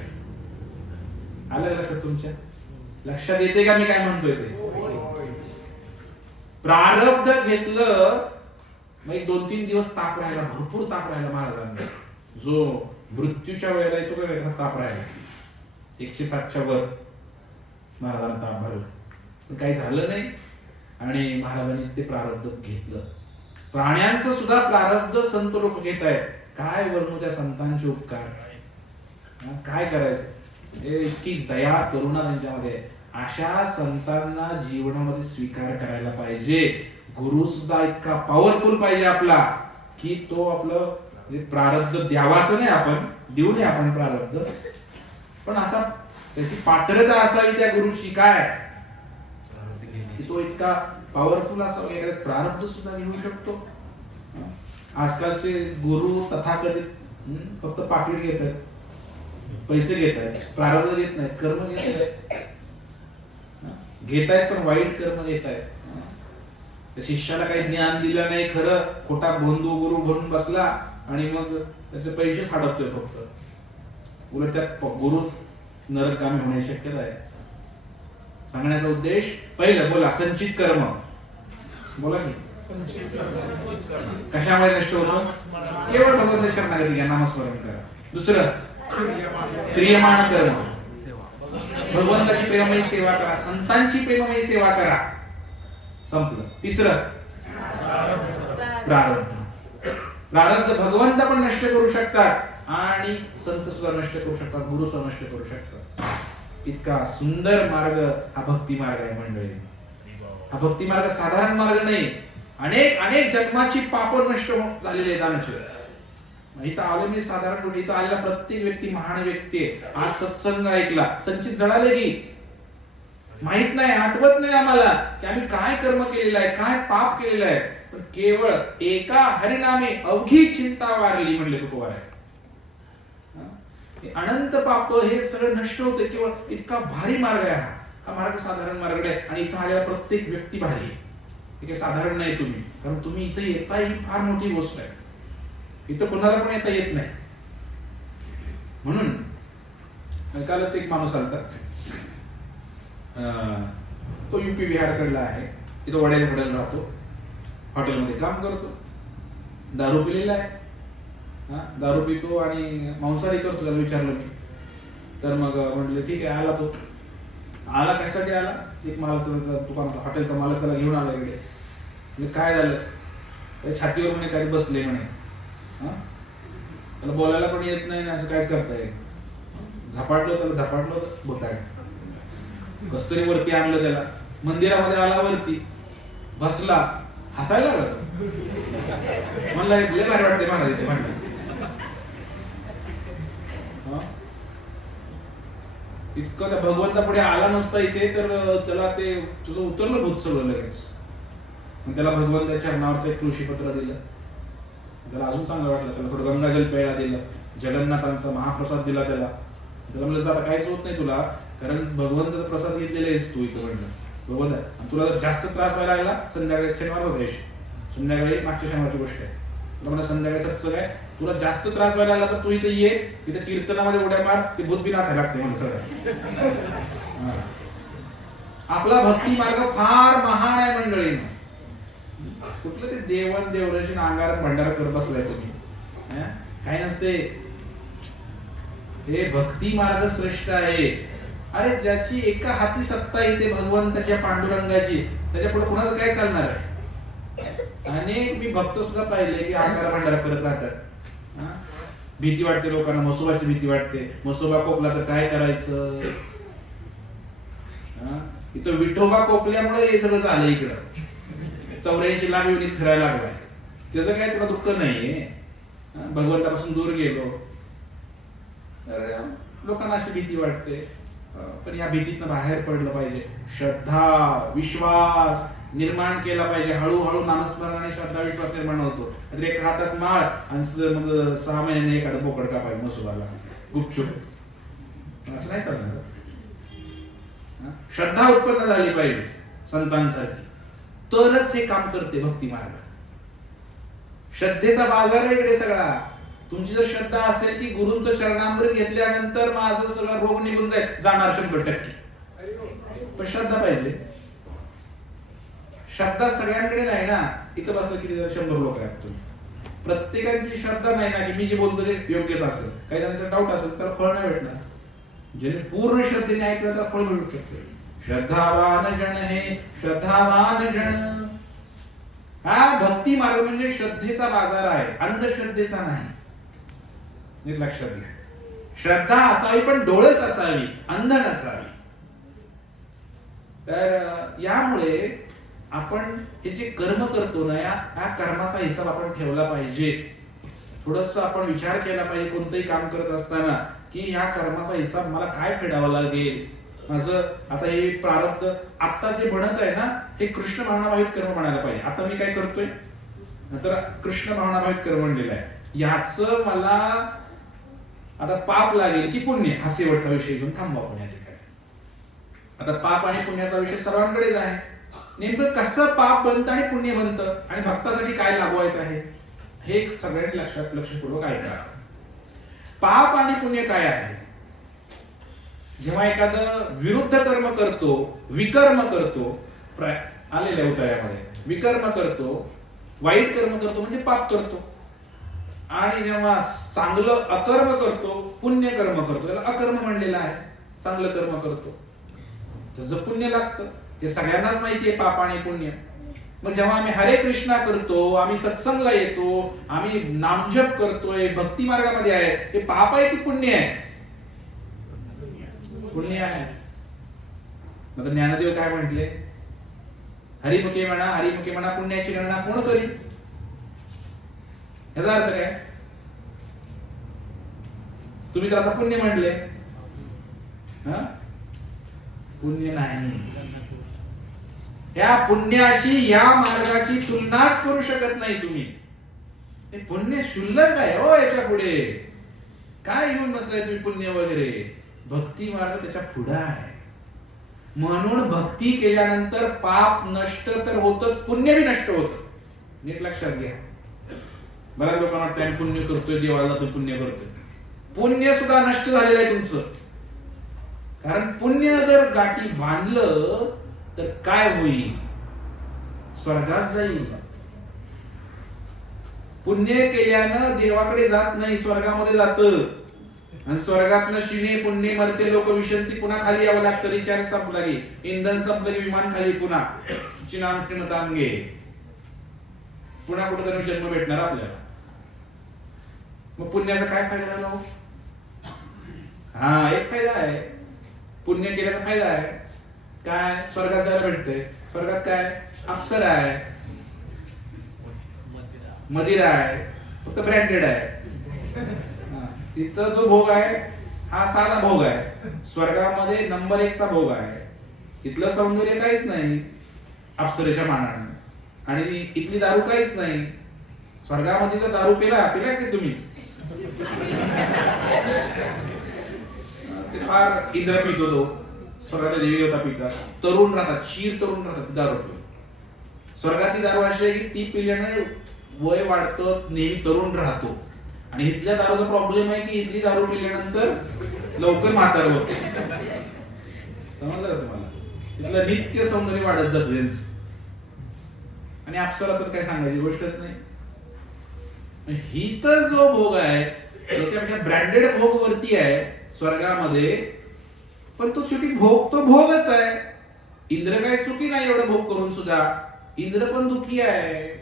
आलं लक्षात तुमच्या? लक्षात येते का मी काय म्हणतोय ते? प्रारब्ध घेतलं, मग 2-3 दिवस ताप राहिला, भरपूर ताप राहिला महाराजांना. जो मृत्यूच्या वेळेला येतो का ताप राहिला, 107च्या वर महाराजांना ताप भरला. पण काही झालं नाही आणि महाराजांनी ते प्रारब्ध घेतलं. प्राण्यांचं सुद्धा प्रारब्ध संत लोक घेत आहेत. काय वर्णू त्या संतांचे उपकार, काय करायचं, इतकी दया करुणा त्यांच्यामध्ये. अशा संतांना जीवनामध्ये स्वीकार करायला पाहिजे. गुरु सुद्धा इतका पॉवरफुल पाहिजे आपला की तो आपलं प्रारब्ध द्यावाचं नाही, आपण देऊ नये आपण प्रारब्ध, पण असा त्याची पात्रता असावी त्या गुरुची काय की तो इतका पॉवरफुल असावा, एखाद्या प्रारब्ध सुद्धा घेऊ शकतो. आजकालचे गुरु तथाकथित फक्त पाकिट घेत आहेत, पैसे घेत आहेत, प्रारब्ध घेत नाहीत, कर्म घेत आहेत, घेत आहेत पण वाईट कर्म घेत आहेत. शिष्याला काही ज्ञान दिलं नाही, खरं खोटा बंधू गुरु भरून बसला आणि मग त्याचे पैसे हडपतोय फक्त. उलट त्यात गुरु नरकगामी होण्याची शक्यता आहे. सांगण्याचा उद्देश पहिलं बोला संचित कर्म, बोला की कशामुळे नष्ट होतं, केवळ भगवंत शरणागती घ्या, नामस्मरण करा. दुसरं क्रियमाण कर्म, भगवंताची प्रेममयी सेवा करा, संतांची प्रेममयी सेवा करा, संपलं. तिसरं प्रारब्ध. प्रारब्ध भगवंत पण नष्ट करू शकतात आणि संत सुद्धा नष्ट करू शकतात, गुरु सुद्धा नष्ट करू शकतात. इतका सुंदर मार्ग हा भक्ती मार्ग आहे मंडळी. हा भक्ती मार्ग साधारण मार्ग नाही. अनेक अनेक जन्माची पाप नष्ट झालेली आहेत आमची. इथं आलो मी साधारण कुठे, इथं आलेला प्रत्येक व्यक्ती महान व्यक्ती आहे. आज सत्संग ऐकला, संचित जळाले की माहित नाही, आठवत नाही आम्हाला की आम्ही काय कर्म केलेलं आहे, काय पाप केलेलं आहे, पण केवळ एका हरिनामे अवघी चिंता वारली म्हणले तुकोबार आहे. अनंत पाप हे सगळं नष्ट होते केवळ इतका भारी मार्ग आहे हा. हा मार्ग साधारण मार्ग आहे आणि इथं आलेला प्रत्येक व्यक्ती भारी आहे. हे साधारण नाही तुम्ही, कारण तुम्ही इथं येता ही फार मोठी गोष्ट आहे. इथं कोणाला पण येता येत नाही. म्हणून कालच एक माणूस आलता, तो युपी बिहारकडला आहे, तिथं वड्याला वड्याला राहतो, हॉटेलमध्ये काम करतो, दारू पिलेला आहे, दारू पितो आणि मांसाहारी करतो. त्याला विचारलं मी, तर मग म्हटलं ठीक आहे. आला तो, आला कशासाठी आला, एक मालक दुकान हॉटेलचा मालक त्याला घेऊन आला इकडे. म्हणजे काय झालं, छातीवर म्हणे काही बसले म्हणे, त्याला बोलायला पण येत नाही ना, असं काहीच करता येईल. झपाटलं त्याला, झपाटलं बोटाय कस तरी वरती आणलं त्याला, मंदिरामध्ये आला, वरती बसला, हसायला लागला. म्हणला लय भारी वाटते महाराज इथे म्हणलं. इतकं त्या भगवंता पुढे आला नसता इथे तर त्याला ते तुझं उतरलं भूत सगळं लगेच. त्याला भगवंताच्या चरणावरचं एक तुळशीपत्र दिलं, त्याला अजून चांगलं वाटलं. त्याला थोडं गंगाजल प्यायला दिलं, जगन्नाथांचा महाप्रसाद दिला त्याला. त्याला म्हणलं आता काहीच होत नाही तुला, कारण भगवंताचा प्रसाद घेतलेला आहेस तू इथं म्हणलं. भगवंत आणि तुला जास्त त्रास व्हायला लागला, संध्याकाळी शनिवार होता, संध्याकाळी मागच्या शनिवारची गोष्ट आहे. तुला म्हणलं संध्याकाळी सत्संग आहे, तुला जास्त त्रास व्हायला लागला तर तू इथे ये, इथे कीर्तनामध्ये उड्या मार, ते भूत बी नाचायला लागते म्हणून सगळं. आपला भक्ती मार्ग फार महान आहे मंडळी. कुठलं ते देवन देवरशी अंगारात भंडारा करत बसलाय तुम्ही, काय नसते. हे भक्ती मार्ग श्रेष्ठ आहे. अरे ज्याची एका हाती सत्ता येते भगवंताच्या पांडुरंगाची, त्याच्या पुढे कुणाचं काय चालणार आहे. अनेक मी भक्त सुद्धा पाहिले की अंगारा भंडारा करत राहतात. भीती वाटते लोकांना, मसोबाची भीती वाटते, मसोबा कोपला तर काय करायचं. इथं विठोबा कोपल्यामुळे इथं झालं इकडं 84 लाख युनिट फिरायला लागलाय. त्याचं काय तुला दुःख नाहीये, भगवंतापासून दूर गेलो तर लोकांना अशी भीती वाटते. पण या भीतीतनं बाहेर पडलं पाहिजे. श्रद्धा विश्वास निर्माण केला पाहिजे. हळूहळू नामस्मरणाने श्रद्धा विश्वास निर्माण होतो. एक हातात माळ आणि मग 6 महिन्याने एखादं बोकड कापायचं मसोबाला गुपचूप, असं नाही चालणार. श्रद्धा उत्पन्न झाली पाहिजे संतांसाठी, तरच हे काम करते भक्ती मार्ग. श्रद्धेचा बाजार आहे इकडे सगळा. तुमची जर श्रद्धा असेल की गुरूंचं चरणामृत घेतल्यानंतर माझं सगळं रोग निघून जाणार 100%, पण श्रद्धा पाहिजे. श्रद्धा सगळ्यांकडे नाही ना. इथं बसलं किती 100 लोक आहेत तुम्ही, प्रत्येकाची श्रद्धा नाही ना की मी जे बोलतो ते योग्यच असेल. काही जणांचा डाऊट असेल तर फळ नाही भेटणार. ज्याने पूर्ण श्रद्धेने ऐकलं तर फळ मिळू शकते. श्रद्धावान जन हे श्रद्धावान जन. हा भक्ती मार्ग म्हणजे श्रद्धेचा बाजार आहे, अंधश्रद्धेचा नाही. नीट लक्षात घ्या. श्रद्धा असावी पण डोळस असावी, अंध नसावी. तर यामुळे आपण हे जे कर्म करतो ना, या कर्माचा हिसाब आपण ठेवला पाहिजे. थोडस आपण विचार केला पाहिजे कोणतंही काम करत असताना की ह्या कर्माचा हिसाब मला काय फेडावा लागेल. माझं आता हे प्रारब्ध आता जे म्हणत आहे ना, हे कृष्ण भावनाभावित कर्म म्हणायला पाहिजे. आता मी काय करतोय तर कृष्ण भावनाभावित कर्म म्हणलेलं आहे. याच मला आता पाप लागेल की पुण्य, हा शेवटचा विषय घेऊन थांबवा आपण या ठिकाणी. आता पाप आणि पुण्याचा विषय सर्वांकडेच आहे. नेमकं कसं पाप बनतं आणि पुण्य बनतं आणि भक्तासाठी काय लागू आहे हे सगळ्यांनी लक्षपूर्वक ऐका. पाप आणि पुण्य काय आहे? जेव्हा एखादं विरुद्ध कर्म करतो, विकर्म करतो, आलेल्या उतार्यामध्ये विकर्म करतो, वाईट कर्म करतो म्हणजे पाप करतो. आणि जेव्हा चांगलं अकर्म करतो, पुण्य कर्म करतो, त्याला अकर्म म्हणलेलं आहे. चांगलं कर्म करतो त्याचं पुण्य लागतं. हे सगळ्यांनाच माहिती आहे पाप आणि पुण्य. मग जेव्हा आम्ही हरे कृष्णा करतो, आम्ही सत्संगला येतो, आम्ही नामजप करतोय, भक्ती मार्गामध्ये आहे, हे पाप आहे की पुण्य आहे? पुण्य आहे. मग ज्ञानदेव काय म्हटले? हरिमुखे म्हणा पुण्याची गणना कोण करील? याचा अर्थ काय? तुम्ही तर आता पुण्य म्हणले, पुण्य नाही. या पुण्याशी या मार्गाची तुलनाच करू शकत नाही तुम्ही. हे पुण्य शुल्लक आहे हो. याच्या पुढे काय येऊन बसलाय तुम्ही पुण्य वगैरे? भक्ती मार्ग त्याच्या पुढे आहे. म्हणून भक्ती केल्यानंतर पाप नष्ट तर होतच, पुण्य बी नष्ट होत. नीट लक्षात घ्या. बऱ्याच लोकांना वाटतं पुण्य करतोय, देवाला जातोय, पुण्य करतोय. पुण्य सुद्धा नष्ट झालेलं आहे तुमचं. कारण पुण्य जर गाठी बांधलं तर काय होईल? स्वर्गात जाईल. पुण्य केल्यानं देवाकडे जात नाही, स्वर्गामध्ये जात. आणि स्वर्गातनं शिणे पुण्य मरते लोक विशंती, पुन्हा खाली यावं लागतं. रिचार्ज संपला की, इंधन संपलं की विमान खाली, पुन्हा चिनाम श्रीमतांगे, पुन्हा कुठेतरी जन्म भेटणार आपल्याला. मग पुण्याचा काय फायदा झाला? हा एक फायदा आहे, पुण्य केल्याचा फायदा आहे. काय? स्वर्गात जायला भेटतंय. स्वर्गात काय? अप्सरा आहे, मदिरा आहे, फक्त ब्रँडेड आहे. तिथं जो भोग आहे हा साधा भोग आहे. स्वर्गामध्ये नंबर 1 चा भोग आहे. इथलं सौंदर्य काहीच नाही अप्सरेच्या मानाने, आणि इथली दारू काहीच नाही. स्वर्गामध्ये तर दारू पिला की तुम्ही? ते फार इंद्र पितो तो, स्वर्गातल्या देवी देवता पितात, तरुण राहतात, चीर तरुण राहतात दारू पिऊन. स्वर्गातली दारू अशी आहे की ती पिल्याने वय वाढतं, नेहमी तरुण राहतो. आणि इथल्या दारूचा प्रॉब्लेम आहे की इथली दारू पिल्यानंतर लवकर म्हातारं होतं. समजलं का तुम्हाला? इथलं नित्य सौंदर्य वाढत जातं त्यांचं. आणि अप्सरा तर काय सांगायची गोष्टच नाही. ही तर जो भोग आहे त्याच्यापेक्षा ब्रँडेड भोग वरती आहे स्वर्गामध्ये. पण तो शेवटी भोग तो भोगच आहे. इंद्र काय सुखी नाही एवढं भोग करून सुद्धा. इंद्र पण दुःखी आहे.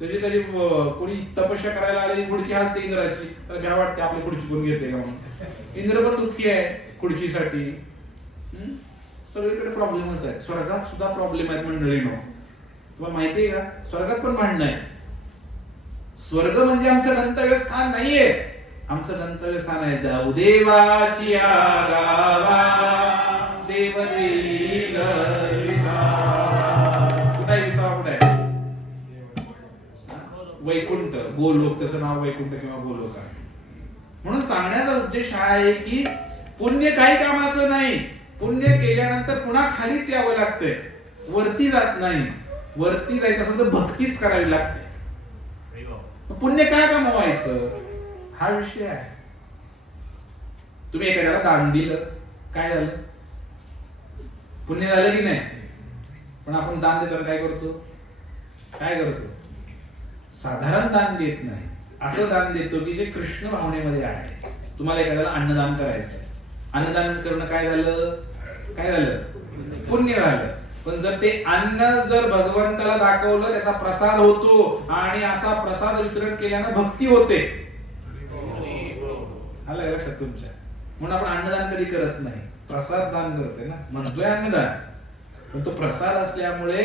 कधी कधी कोणी तपस्या करायला आली, खुर्ची हलते इंद्राची, तर भ्या वाटते आपली खुर्ची कोण घेते का म्हणून. इंद्र पण दुःखी आहे खुर्चीसाठी. सगळीकडे प्रॉब्लेमच आहे. स्वर्गात सुद्धा प्रॉब्लेम आहेत मंडळीनो. तुम्हाला माहितीये का? स्वर्गात पण भांडण आहे. स्वर्ग म्हणजे आमचं गंतव्यस्थान नाहीये. आमचं गंतव्यस्थान आहे जाऊ देवाची गावा, देव देईल विसावा. कुठे आहे विसावा? कुठे आहे? वैकुंठ, गोलोक. त्याचं नाव वैकुंठ किंवा गोलोक आहे. म्हणून सांगण्याचा उद्देश हा आहे की पुण्य काही कामाचं नाही. पुण्य केल्यानंतर पुन्हा खालीच यावं लागतंय, वरती जात नाही. वरती जायचं असेल तर भक्तीच करावी लागते. पुण्य काय कमवायचं हा विषय आहे. तुम्ही एखाद्याला दान दिलं, काय झालं? पुण्य झालं की नाही? पण आपण दान देताना काय करतो? साधारण दान देत नाही. असं दान देतो की जे कृष्ण भावनेमध्ये आहे. तुम्हाला एखाद्याला अन्नदान करायचं. अन्नदान करणं काय झालं? काय झालं? पुण्य झालं. पण जर ते अन्न जर भगवंताला दाखवलं त्याचा प्रसाद होतो आणि असा प्रसाद वितरण केल्यानं भक्ती होते. आलं लक्षात तुमच्या? म्हणून आपण अन्नदान कधी करत नाही, प्रसाद दान करतोय ना, म्हणतोय अन्नदान. पण तो प्रसाद असल्यामुळे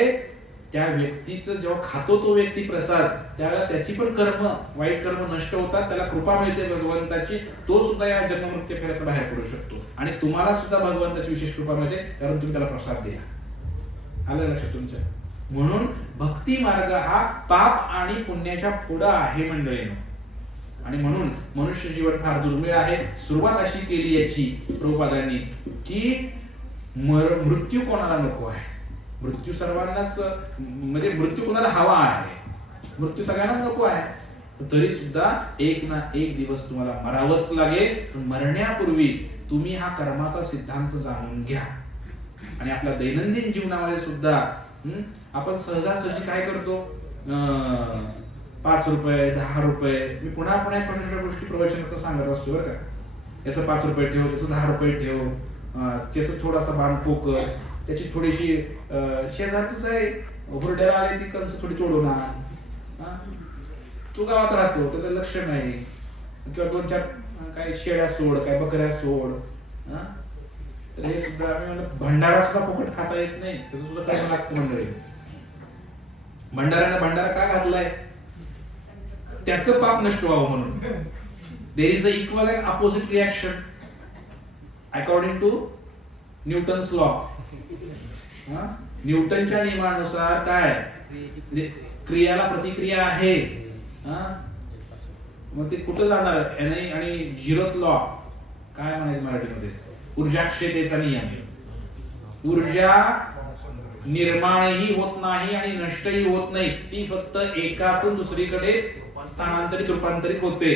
त्या व्यक्तीचं जेव्हा खातो तो व्यक्ती प्रसाद, त्यावेळेला त्याची पण कर्म, वाईट कर्म नष्ट होतात, त्याला कृपा मिळते भगवंताची. तो सुद्धा या जन्ममृत्यू फेऱ्यातून बाहेर पडू शकतो आणि तुम्हाला सुद्धा भगवंताची विशेष कृपा मिळते, कारण तुम्ही त्याला प्रसाद दिला. आलं लक्षात तुमच्या? म्हणून भक्ती मार्ग हा पाप आणि पुण्याच्या पुढं आहे मंडळींनो. आणि म्हणून मनुष्य जीवन फार दुर्मिळ आहे. सुरुवात अशी केली याची प्रभुपादांनी की मृत्यू कोणाला नको आहे. मृत्यू सर्वांनाच, म्हणजे मृत्यू कोणाला हवा आहे, मृत्यू सगळ्यांना नको आहे. तरी सुद्धा एक ना एक दिवस तुम्हाला मरावंच लागेल. पण मरण्यापूर्वी तुम्ही हा कर्माचा सिद्धांत जाणून घ्या. आणि आपल्या दैनंदिन जीवनामध्ये सुद्धा आपण सहजासहजी काय करतो, 5 रुपये 10 रुपये, मी पुन्हा पुन्हा छोट्या छोट्या गोष्टी प्रवचनात सांगत असतो बरं का. याचं 5 रुपये ठेव, त्याचं 10 रुपये ठेव, त्याचं थोडासा बाण पोकर, त्याची थोडीशी शेजारच आहे हुरड्याला आले ती कंस थोडी तोडून आण. तू गावात राहतो त्याचं लक्ष नाही, किंवा 2-4 काय शेळ्या सोड, काय बकऱ्या सोड. तर हे सुद्धा आम्ही म्हणलं भंडारा सुद्धा फुकट खाता येत नाही, त्याचं सुद्धा करावं लागतं मंडळी. भंडाराने भंडारा का घातलाय? त्याचं पाप नष्ट व्हावं म्हणून. There is a equal and opposite reaction according to Newton's law. न्यूटनच्या नियमानुसार काय क्रियाला प्रतिक्रिया आहे. मग ते कुठं जाणार? आणि झिरोथ लॉ काय म्हणायचं मराठीमध्ये? ऊर्जाक्षेतेचा नियम. ऊर्जा निर्माणही होत नाही आणि नष्टही होत नाही, ती फक्त एकातून दुसरीकडे स्थानांतरित रूपांतरित होते.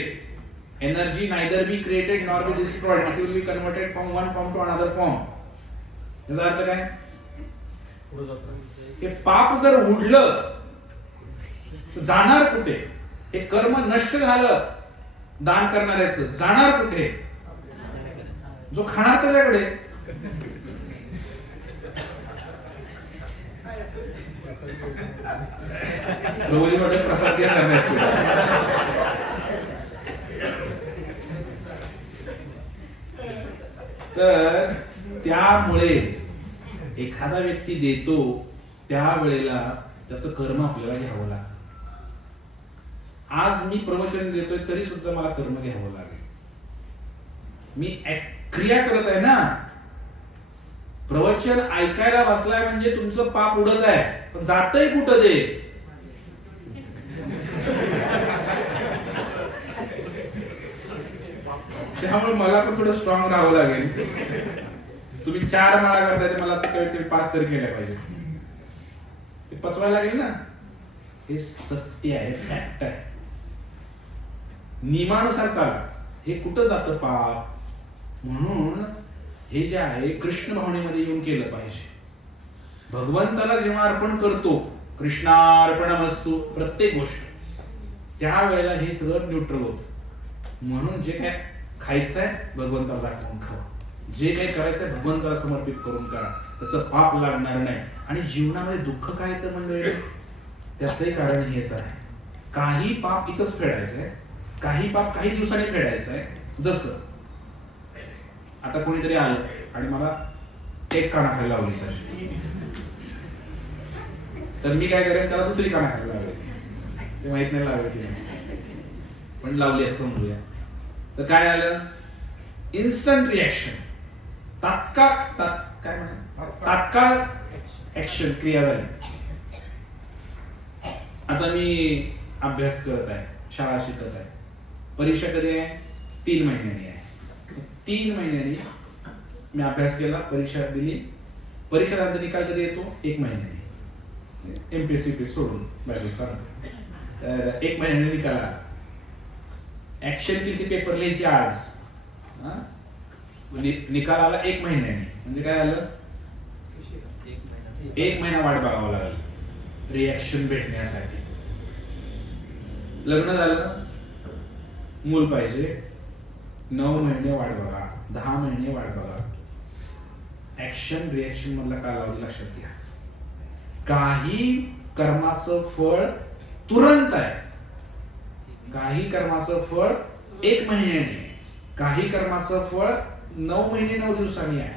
Energy neither be created nor be destroyed, it will be converted from one form to another form. याचा अर्थ काय? हे पाप जर उडलं तर जाणार कुठे? हे कर्म नष्ट झालं दान करणाऱ्याचं, जाणार कुठे? जो खाणार त्याच्याकडे. प्रसाद तर त्यामुळे एखादा व्यक्ती देतो त्यावेळेला त्याचं कर्म आपल्याला घ्यावं लागतं. आज मी प्रवचन देतोय तरी सुद्धा मला कर्म घ्यावं लागेल. मी क्रिया करत आहे ना. प्रवचन ऐकायला बसलाय म्हणजे तुमचं पाप उडत आहे, पण जातंय कुठं ते? त्यामुळे मला पण थोडं स्ट्रॉंग राहावं लागेल. तुम्ही 4 माळा करताय तर मला ते 5 तरी केल्या पाहिजे. ते पचवायला लागेल ना. हे सत्य आहे, फॅक्ट आहे. नियमानुसार चाला. हे कुठं जातं पाप? म्हणून हे जे आहे कृष्ण भावनेमध्ये येऊन केलं पाहिजे. भगवंताला जेव्हा अर्पण करतो, कृष्णार्पणमस्तु, प्रत्येक गोष्ट त्यावेळेला हे सगळं न्यूट्रल होतं. म्हणून जे काय खायचंय भगवंताला दाखवून खावा, जे काही करायचंय भगवंताला समर्पित करून करा, त्याचं पाप लागणार नाही. आणि जीवनामध्ये दुःख काय येतं मंडळी? त्याचंही कारण हेच आहे. काही पाप इथंच फेडायचंय, काही पाप काही दिवसांनी फेडायचंय. जसं आता कोणीतरी आलं आणि मला एक काना खायला लावली, तर मी काय करेन? त्याला दुसरी काना खायला लावली. ते माहित नाही लावली की नाही, पण लावली असं समजूया. तर काय आलं? इन्स्टंट रिॲक्शन, तात्काळ ऍक्शन, क्रिया झाली. आता मी अभ्यास करत आहे, शाळा शिकत आहे. परीक्षा कधी आहे? 3 महिन्यांनी आहे. 3 महिन्यांनी मी अभ्यास केला, परीक्षा दिली. परीक्षा नंतर निकाल कधी येतो? 1 महिन्याने. MPSC सोडून बाहेर सांगतो 1 महिन्याने निकाल आला. ऍक्शन किती पेपर लिहायचे आज, निकाल आला 1 महिन्याने. म्हणजे काय आलं? 1 महिना वाट बघावं लागली रिॲक्शन भेटण्यासाठी. लग्न झालं, मूल पाहिजे, 9 महिने वाट बघा, 10 महिने वाट बघा. ऍक्शन रिएक्शन मधला कालावधी लक्षात घ्या. काही कर्माचं फळ तुरंत आहे, काही कर्माचं फळ 1 महिन्याने आहे, काही कर्माचं फळ 9 महिने 9 दिवसांनी आहे,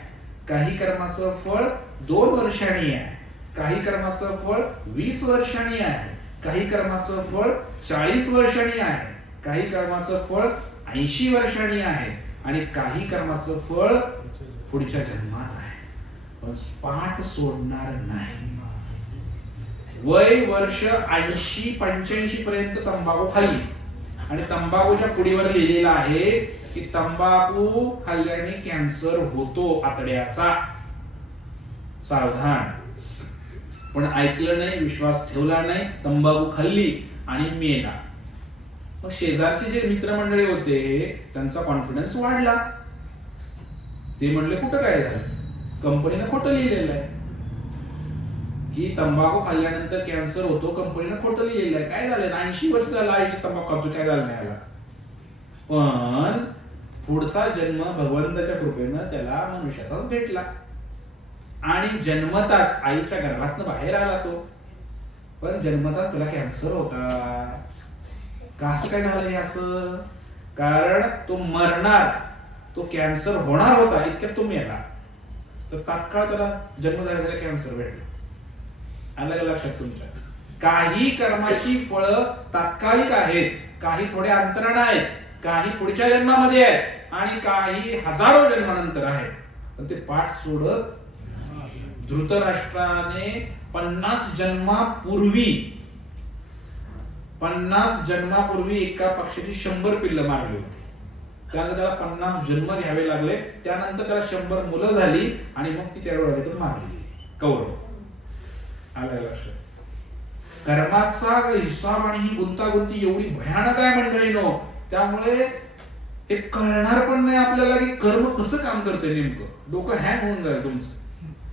काही कर्माचं फळ 2 वर्षांनी आहे, काही कर्माचं फळ 20 वर्षांनी आहे, काही कर्माचं फळ 40 वर्षांनी आहे, काही कर्माचं फळ 80 वर्षांनी आहे आणि काही कर्माचं फळ पुढच्या जन्मात आहे. पण पाठ सोडणार नाही. वय वर्ष 80-85 पर्यंत तंबाखू खाल्ली आणि तंबाखूच्या पुडीवर लिहिलेलं आहे की तंबाखू खाल्ल्याने कॅन्सर होतो आतड्याचा. सावधान. पण ऐकलं नाही, विश्वास ठेवला नाही, तंबाखू खाल्ली आणि मेला. मग शेजारचे जे मित्रमंडळी होते त्यांचा कॉन्फिडन्स वाढला. ते म्हणले कुठं काय झालं, कंपनीनं खोटं लिहिलेलं आहे की तंबाखू खाल्ल्यानंतर कॅन्सर होतो, कंपनीनं खोटं लिहिलेलं आहे. काय झालं, 80 वर्ष झालं 80 तंबाखू खातो, काय झालं नाही याला. पण पुढचा जन्म भगवंताच्या कृपेनं त्याला मनुष्याचाच भेटला आणि जन्मताच आईच्या गर्भातनं बाहेर आला तो. पण जन्मताच त्याला कॅन्सर होता. कसं काय झालं हे असं? कारण तो मरणार, तो कॅन्सर होणार होता, इतक्यात तो मेला. तर तात्काळ त्याला जन्म झालेला कॅन्सर भेटला. आलं का लक्षात तुमच्या? काही कर्माची फळं तात्कालिक आहेत, काही थोड्या अंतरानं आहेत, काही पुढच्या जन्मामध्ये आहेत आणि काही हजारो जन्मानंतर आहेत. पण ते पाठ सोडत धृतराष्ट्राने 50 जन्मापूर्वी एका पक्षाची 100 पिल्लं मारली होती. त्यानंतर त्याला 50 जन्म घ्यावे लागले. त्यानंतर त्याला 100 मुलं झाली आणि मग ती 13 वर्षातून मारली गेली. कौरव. आलं लक्षात? कर्माचा हिसाब आणि ही गुंतागुंती एवढी भयानक आहे मंडळीनो. त्यामुळे हे कळणार पण नाही आपल्याला की कर्म कसं काम करते नेमकं. डोकं हँग होऊन जाईल तुमचं.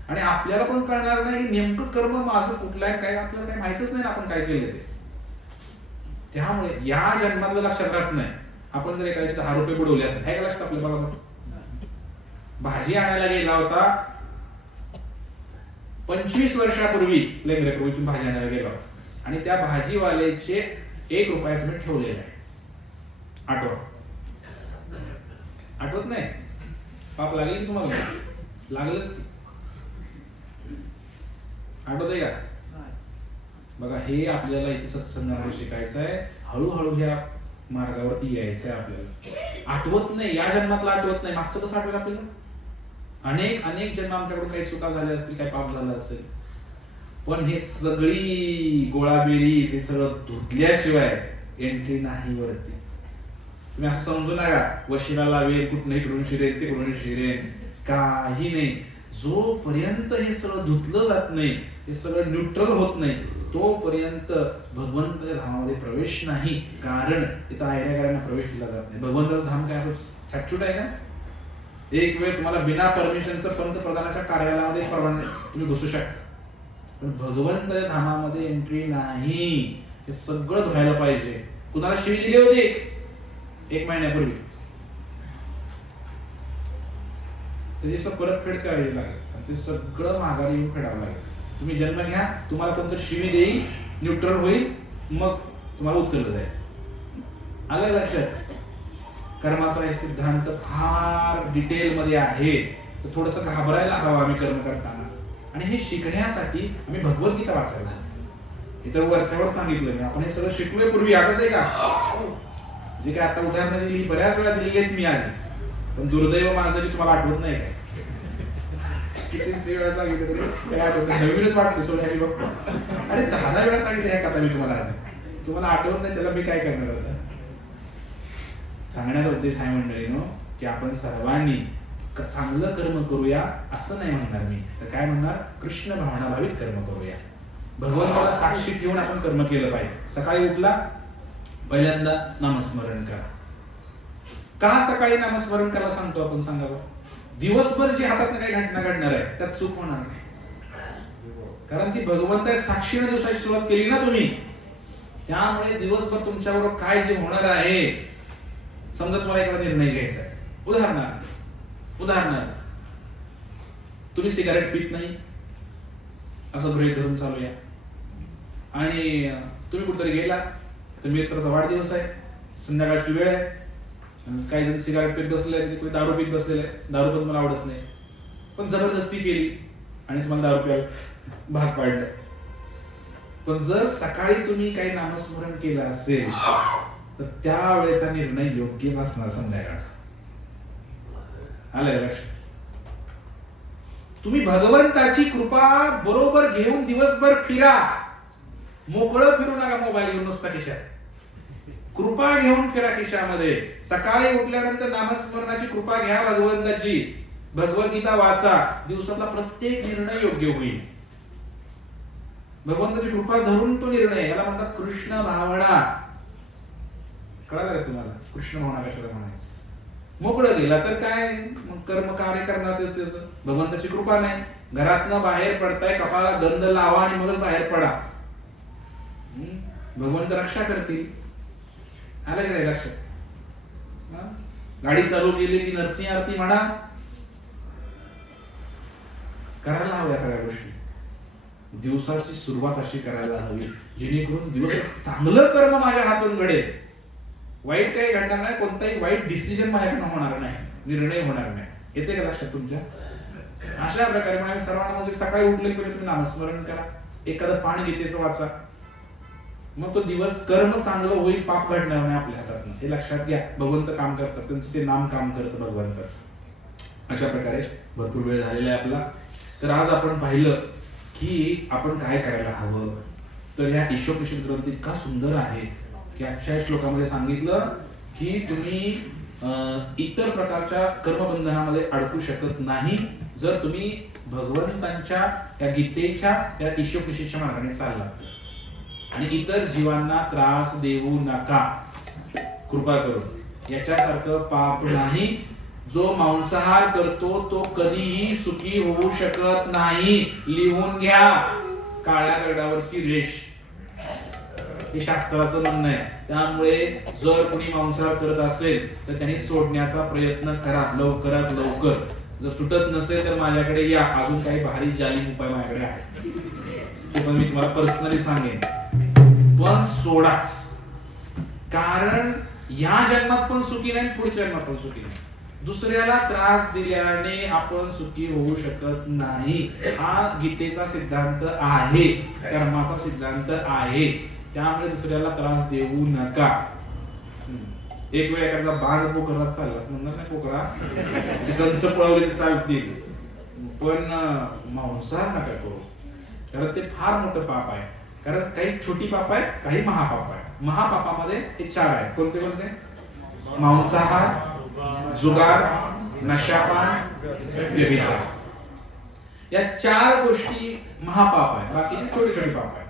आणि आपल्याला पण कळणार नाही की नेमकं कर्म माझं कुठलं आहे, काय आपल्याला काही माहितच नाही आपण काय केलं ते. त्यामुळे या जन्मातलं लक्षात राहत नाही. आपण जर एखाद्या 10 रुपये बुडवले असेल, काय लक्षात आपल्या बरोबर. भाजी आणायला गेला होता 25 वर्षापूर्वी, लेंगरेपूर्वी तुम्ही भाजी आणायला गेला आणि त्या भाजीवाल्याचे 1 रुपया तुम्ही ठेवलेला आहे. आठवत नाही? पाप लागेल की तुम्हाला? लागलंच की. आठवत आहे का? बघा, हे आपल्याला इथे सत्संगामध्ये शिकायचं आहे. हळूहळू ह्या मार्गावरती यायचं आहे आपल्याला. आठवत नाही, या जन्मातला आठवत नाही, मागचं कसं आठवेल आपल्याला? अनेक जन्म आमच्याकडून काही चुका झाल्या असतील, काही पाप झालं असेल. पण हे सगळी गोळाबेरीज, हे सगळं धुतल्याशिवाय एंट्री नाही वरती. तुम्ही असं समजू नका वशिला लावेल, कुठं इकडून शिरेन तिकडून शिरेन, काही नाही. जोपर्यंत हे सगळं धुतलं जात नाही, हे सगळं न्यूट्रल होत नाही, तोपर्यंत भगवंत धामामध्ये प्रवेश नाही. कारण तिथं आयऱ्यागाऱ्यांना प्रवेश दिला जात नाही. भगवंताचं धाम काय असं छटछूट आहे का? एक वेळ तुम्हाला बिना परमिशनचं पंतप्रधानाच्या कार्यालयामध्ये परवानगी तुम्ही घुसू शकता, पण भगवंताच्या धामामध्ये एंट्री नाही. हे सगळं धुवायला पाहिजे. कुणाला शिवी दिली होती 1 महिन्यापूर्वी, त्याची परतफेड करावी लागेल. ते सगळं माघारी येऊन फेडावं लागेल. तुम्ही जन्म घ्या, तुम्हाला कोणतरी शिवी देईल, न्यूट्रल होईल, मग तुम्हाला उचललं जाईल. आलं लक्षात? कर्माचा हे सिद्धांत फार डिटेल मध्ये आहे. तर थोडंसं घाबरायला हवं आम्ही कर्म करताना. आणि हे शिकण्यासाठी आम्ही भगवद्गीता वाचायला, इतर वरच्यावर सांगितलं मी. आपण हे सगळं शिकलोय पूर्वी, आठवत आहे का? जे काय आता उदाहरणं दिली बऱ्याच वेळा दिली आहेत मी आधी, पण दुर्दैव माझं की तुम्हाला आठवत नाही काय. किती वेळा सांगितलं तरी काय आठवत नाही. नवीनच वाटतं सोडण्याची बघतो. अरे 10 वेळा सांगितलं ह्या कथा मी तुम्हाला आधी, तुम्हाला आठवत नाही, त्याला मी काय करणार होतं? सांगण्याचा उद्देश आहे मंडळीनो की आपण सर्वांनी चांगलं कर्म करूया असं नाही म्हणणार मी. तर काय म्हणणार? कृष्ण भावनाभावित कर्म करूया. भगवंताला साक्षी ठेवून आपण कर्म केलं पाहिजे. सकाळी उठला पहिल्यांदा नामस्मरण करा. का सकाळी नामस्मरण करायला सांगतो आपण? सांगावं. दिवसभर जी हातात काही घटना घडणार आहे त्यात चूक होणार नाही, कारण ती भगवंता साक्षीने दिवसाची सुरुवात केली ना तुम्ही. त्यामुळे दिवसभर तुमच्याबरोबर काय जे होणार आहे, समजा तुम्हाला एखादा निर्णय घ्यायचा आहे, उदाहरणार्थ तुम्ही सिगारेट पित नाही असं गृहीत धरून चालूया, आणि तुम्ही कुठेतरी गेला तर मित्राचा वाढदिवस आहे, संध्याकाळची वेळ आहे, काही जण सिगारेट पीत बसले आहेत, कोणी दारू पीत बसलेले आहे, दारू पण मला आवडत नाही, पण जबरदस्ती केली आणि तुम्हाला दारू प्यायला भाग पाडलं. पण जर सकाळी तुम्ही काही नामस्मरण केलं असेल तर त्यावेळेचा निर्णय योग्यच असणार संध्याकाळचा. आलं लक्षात? तुम्ही भगवंताची कृपा बरोबर घेऊन दिवसभर फिरा, मोकळं फिरू नका मोबाईल घेऊन नुसता खिशात. कृपा घेऊन फिरा खिशामध्ये. सकाळी उठल्यानंतर नामस्मरणाची कृपा घ्या भगवंताची, भगवद्गीता वाचा, दिवसातला प्रत्येक निर्णय योग्य होईल. भगवंताची कृपा धरून तो निर्णय, याला म्हणतात कृष्ण भावना. कळालं का तुम्हाला कृष्ण भावना कशाला म्हणायचं? मोकळं गेला तर काय, मग कर्म कार्य करणार त्याचं, भगवंताची कृपा नाही. घरातनं बाहेर पडताय, कपाळाला गंध लावा आणि मगच बाहेर पडा, भगवंत रक्षा करतील. आलं का नाही लक्षात? गाडी चालू केली की नरसिंह आरती म्हणा, करायला हव्या सगळ्या गोष्टी. दिवसाची सुरुवात अशी करायला हवी जेणेकरून दिवस चांगलं कर्म माझ्या हातून घडेल, वाईट काही घडणार नाही, कोणताही वाईट डिसिजन माझ्याकडून होणार नाही, निर्णय होणार नाही. येते का लक्षात तुमच्या? अशा प्रकारे आम्ही सर्वांना म्हणजे सकाळी उठले पहिले तुम्ही नामस्मरण करा, एखादं पान गीतेचं वाचा, मग तो दिवस कर्म चांगलं होईल, पाप घडणार नाही आपल्या हातातून. हे लक्षात घ्या. भगवंत काम करतात, त्यांचं ते नाम काम करतं भगवंताचं. अशा प्रकारे भरपूर वेळ झालेला आहे आपला. तर आज आपण पाहिलं की आपण काय करायला हवं. तर या ईशोपनिषद ग्रंथ इतका सुंदर आहे की आजच्या श्लोकामध्ये सांगितलं की तुम्ही इतर प्रकारच्या कर्मबंधनामध्ये अडकू शकत नाही जर तुम्ही भगवंतांच्या या गीतेच्या या ईशोपनिषदच्या मार्गाने चाललात. आणि इतर जीवांना त्रास देऊ नका, कृपा करून. याच्यासारखं पाप नाही. जो मांसाहार करतो तो कधीही सुखी होऊ शकत नाही. लिहून घ्या, काळ्या दगडावरची रेष. हे शास्त्राचं म्हणणं आहे. त्यामुळे जर कोणी मांसाहार करत असेल तर त्यांनी सोडण्याचा प्रयत्न करा लवकरात लवकर. जर सुटत नसेल तर माझ्याकडे या, अजून काही भारी जालिम उपाय माझ्याकडे आहे, ते पण मी तुम्हाला पर्सनली सांगेन. पण सोडाच, कारण या जन्मात पण सुखी नाही, पुढच्या जन्मात पण सुखी नाही. दुसऱ्याला त्रास दिल्याने आपण सुखी होऊ शकत नाही. हा गीतेचा सिद्धांत आहे, कर्माचा सिद्धांत आहे. त्यामुळे दुसऱ्याला त्रास देऊ नका. एक वेळ एखादा बाग पोकळा चालला म्हणणार नाही, पोकळा कंस पळवले चालतील, पण मांसाहार नका करू, कारण ते फार मोठं पाप आहे. कारण काही छोटी पाप आहेत, काही महापाप आहे. महापापामध्ये हे 4 आहेत. कोणते कोणते? मांसाहार, जुगार, नशापान, व्यभिचार. या 4 गोष्टी महापाप आहेत, बाकीचे छोटे छोटे पाप आहेत.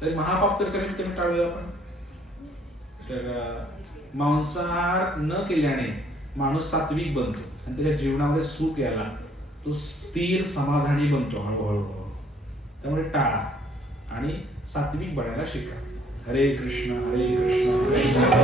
तर महापाप तर कमीत कमी टाळूया आपण. तर मांसाहार न केल्याने माणूस सात्विक बनतो आणि त्याच्या जीवनामध्ये सुख यायला तो स्थिर समाधानी बनतो हळूहळू. त्यामुळे टाळा आणि सात्विक बनायला शिका. हरे कृष्ण हरे कृष्ण.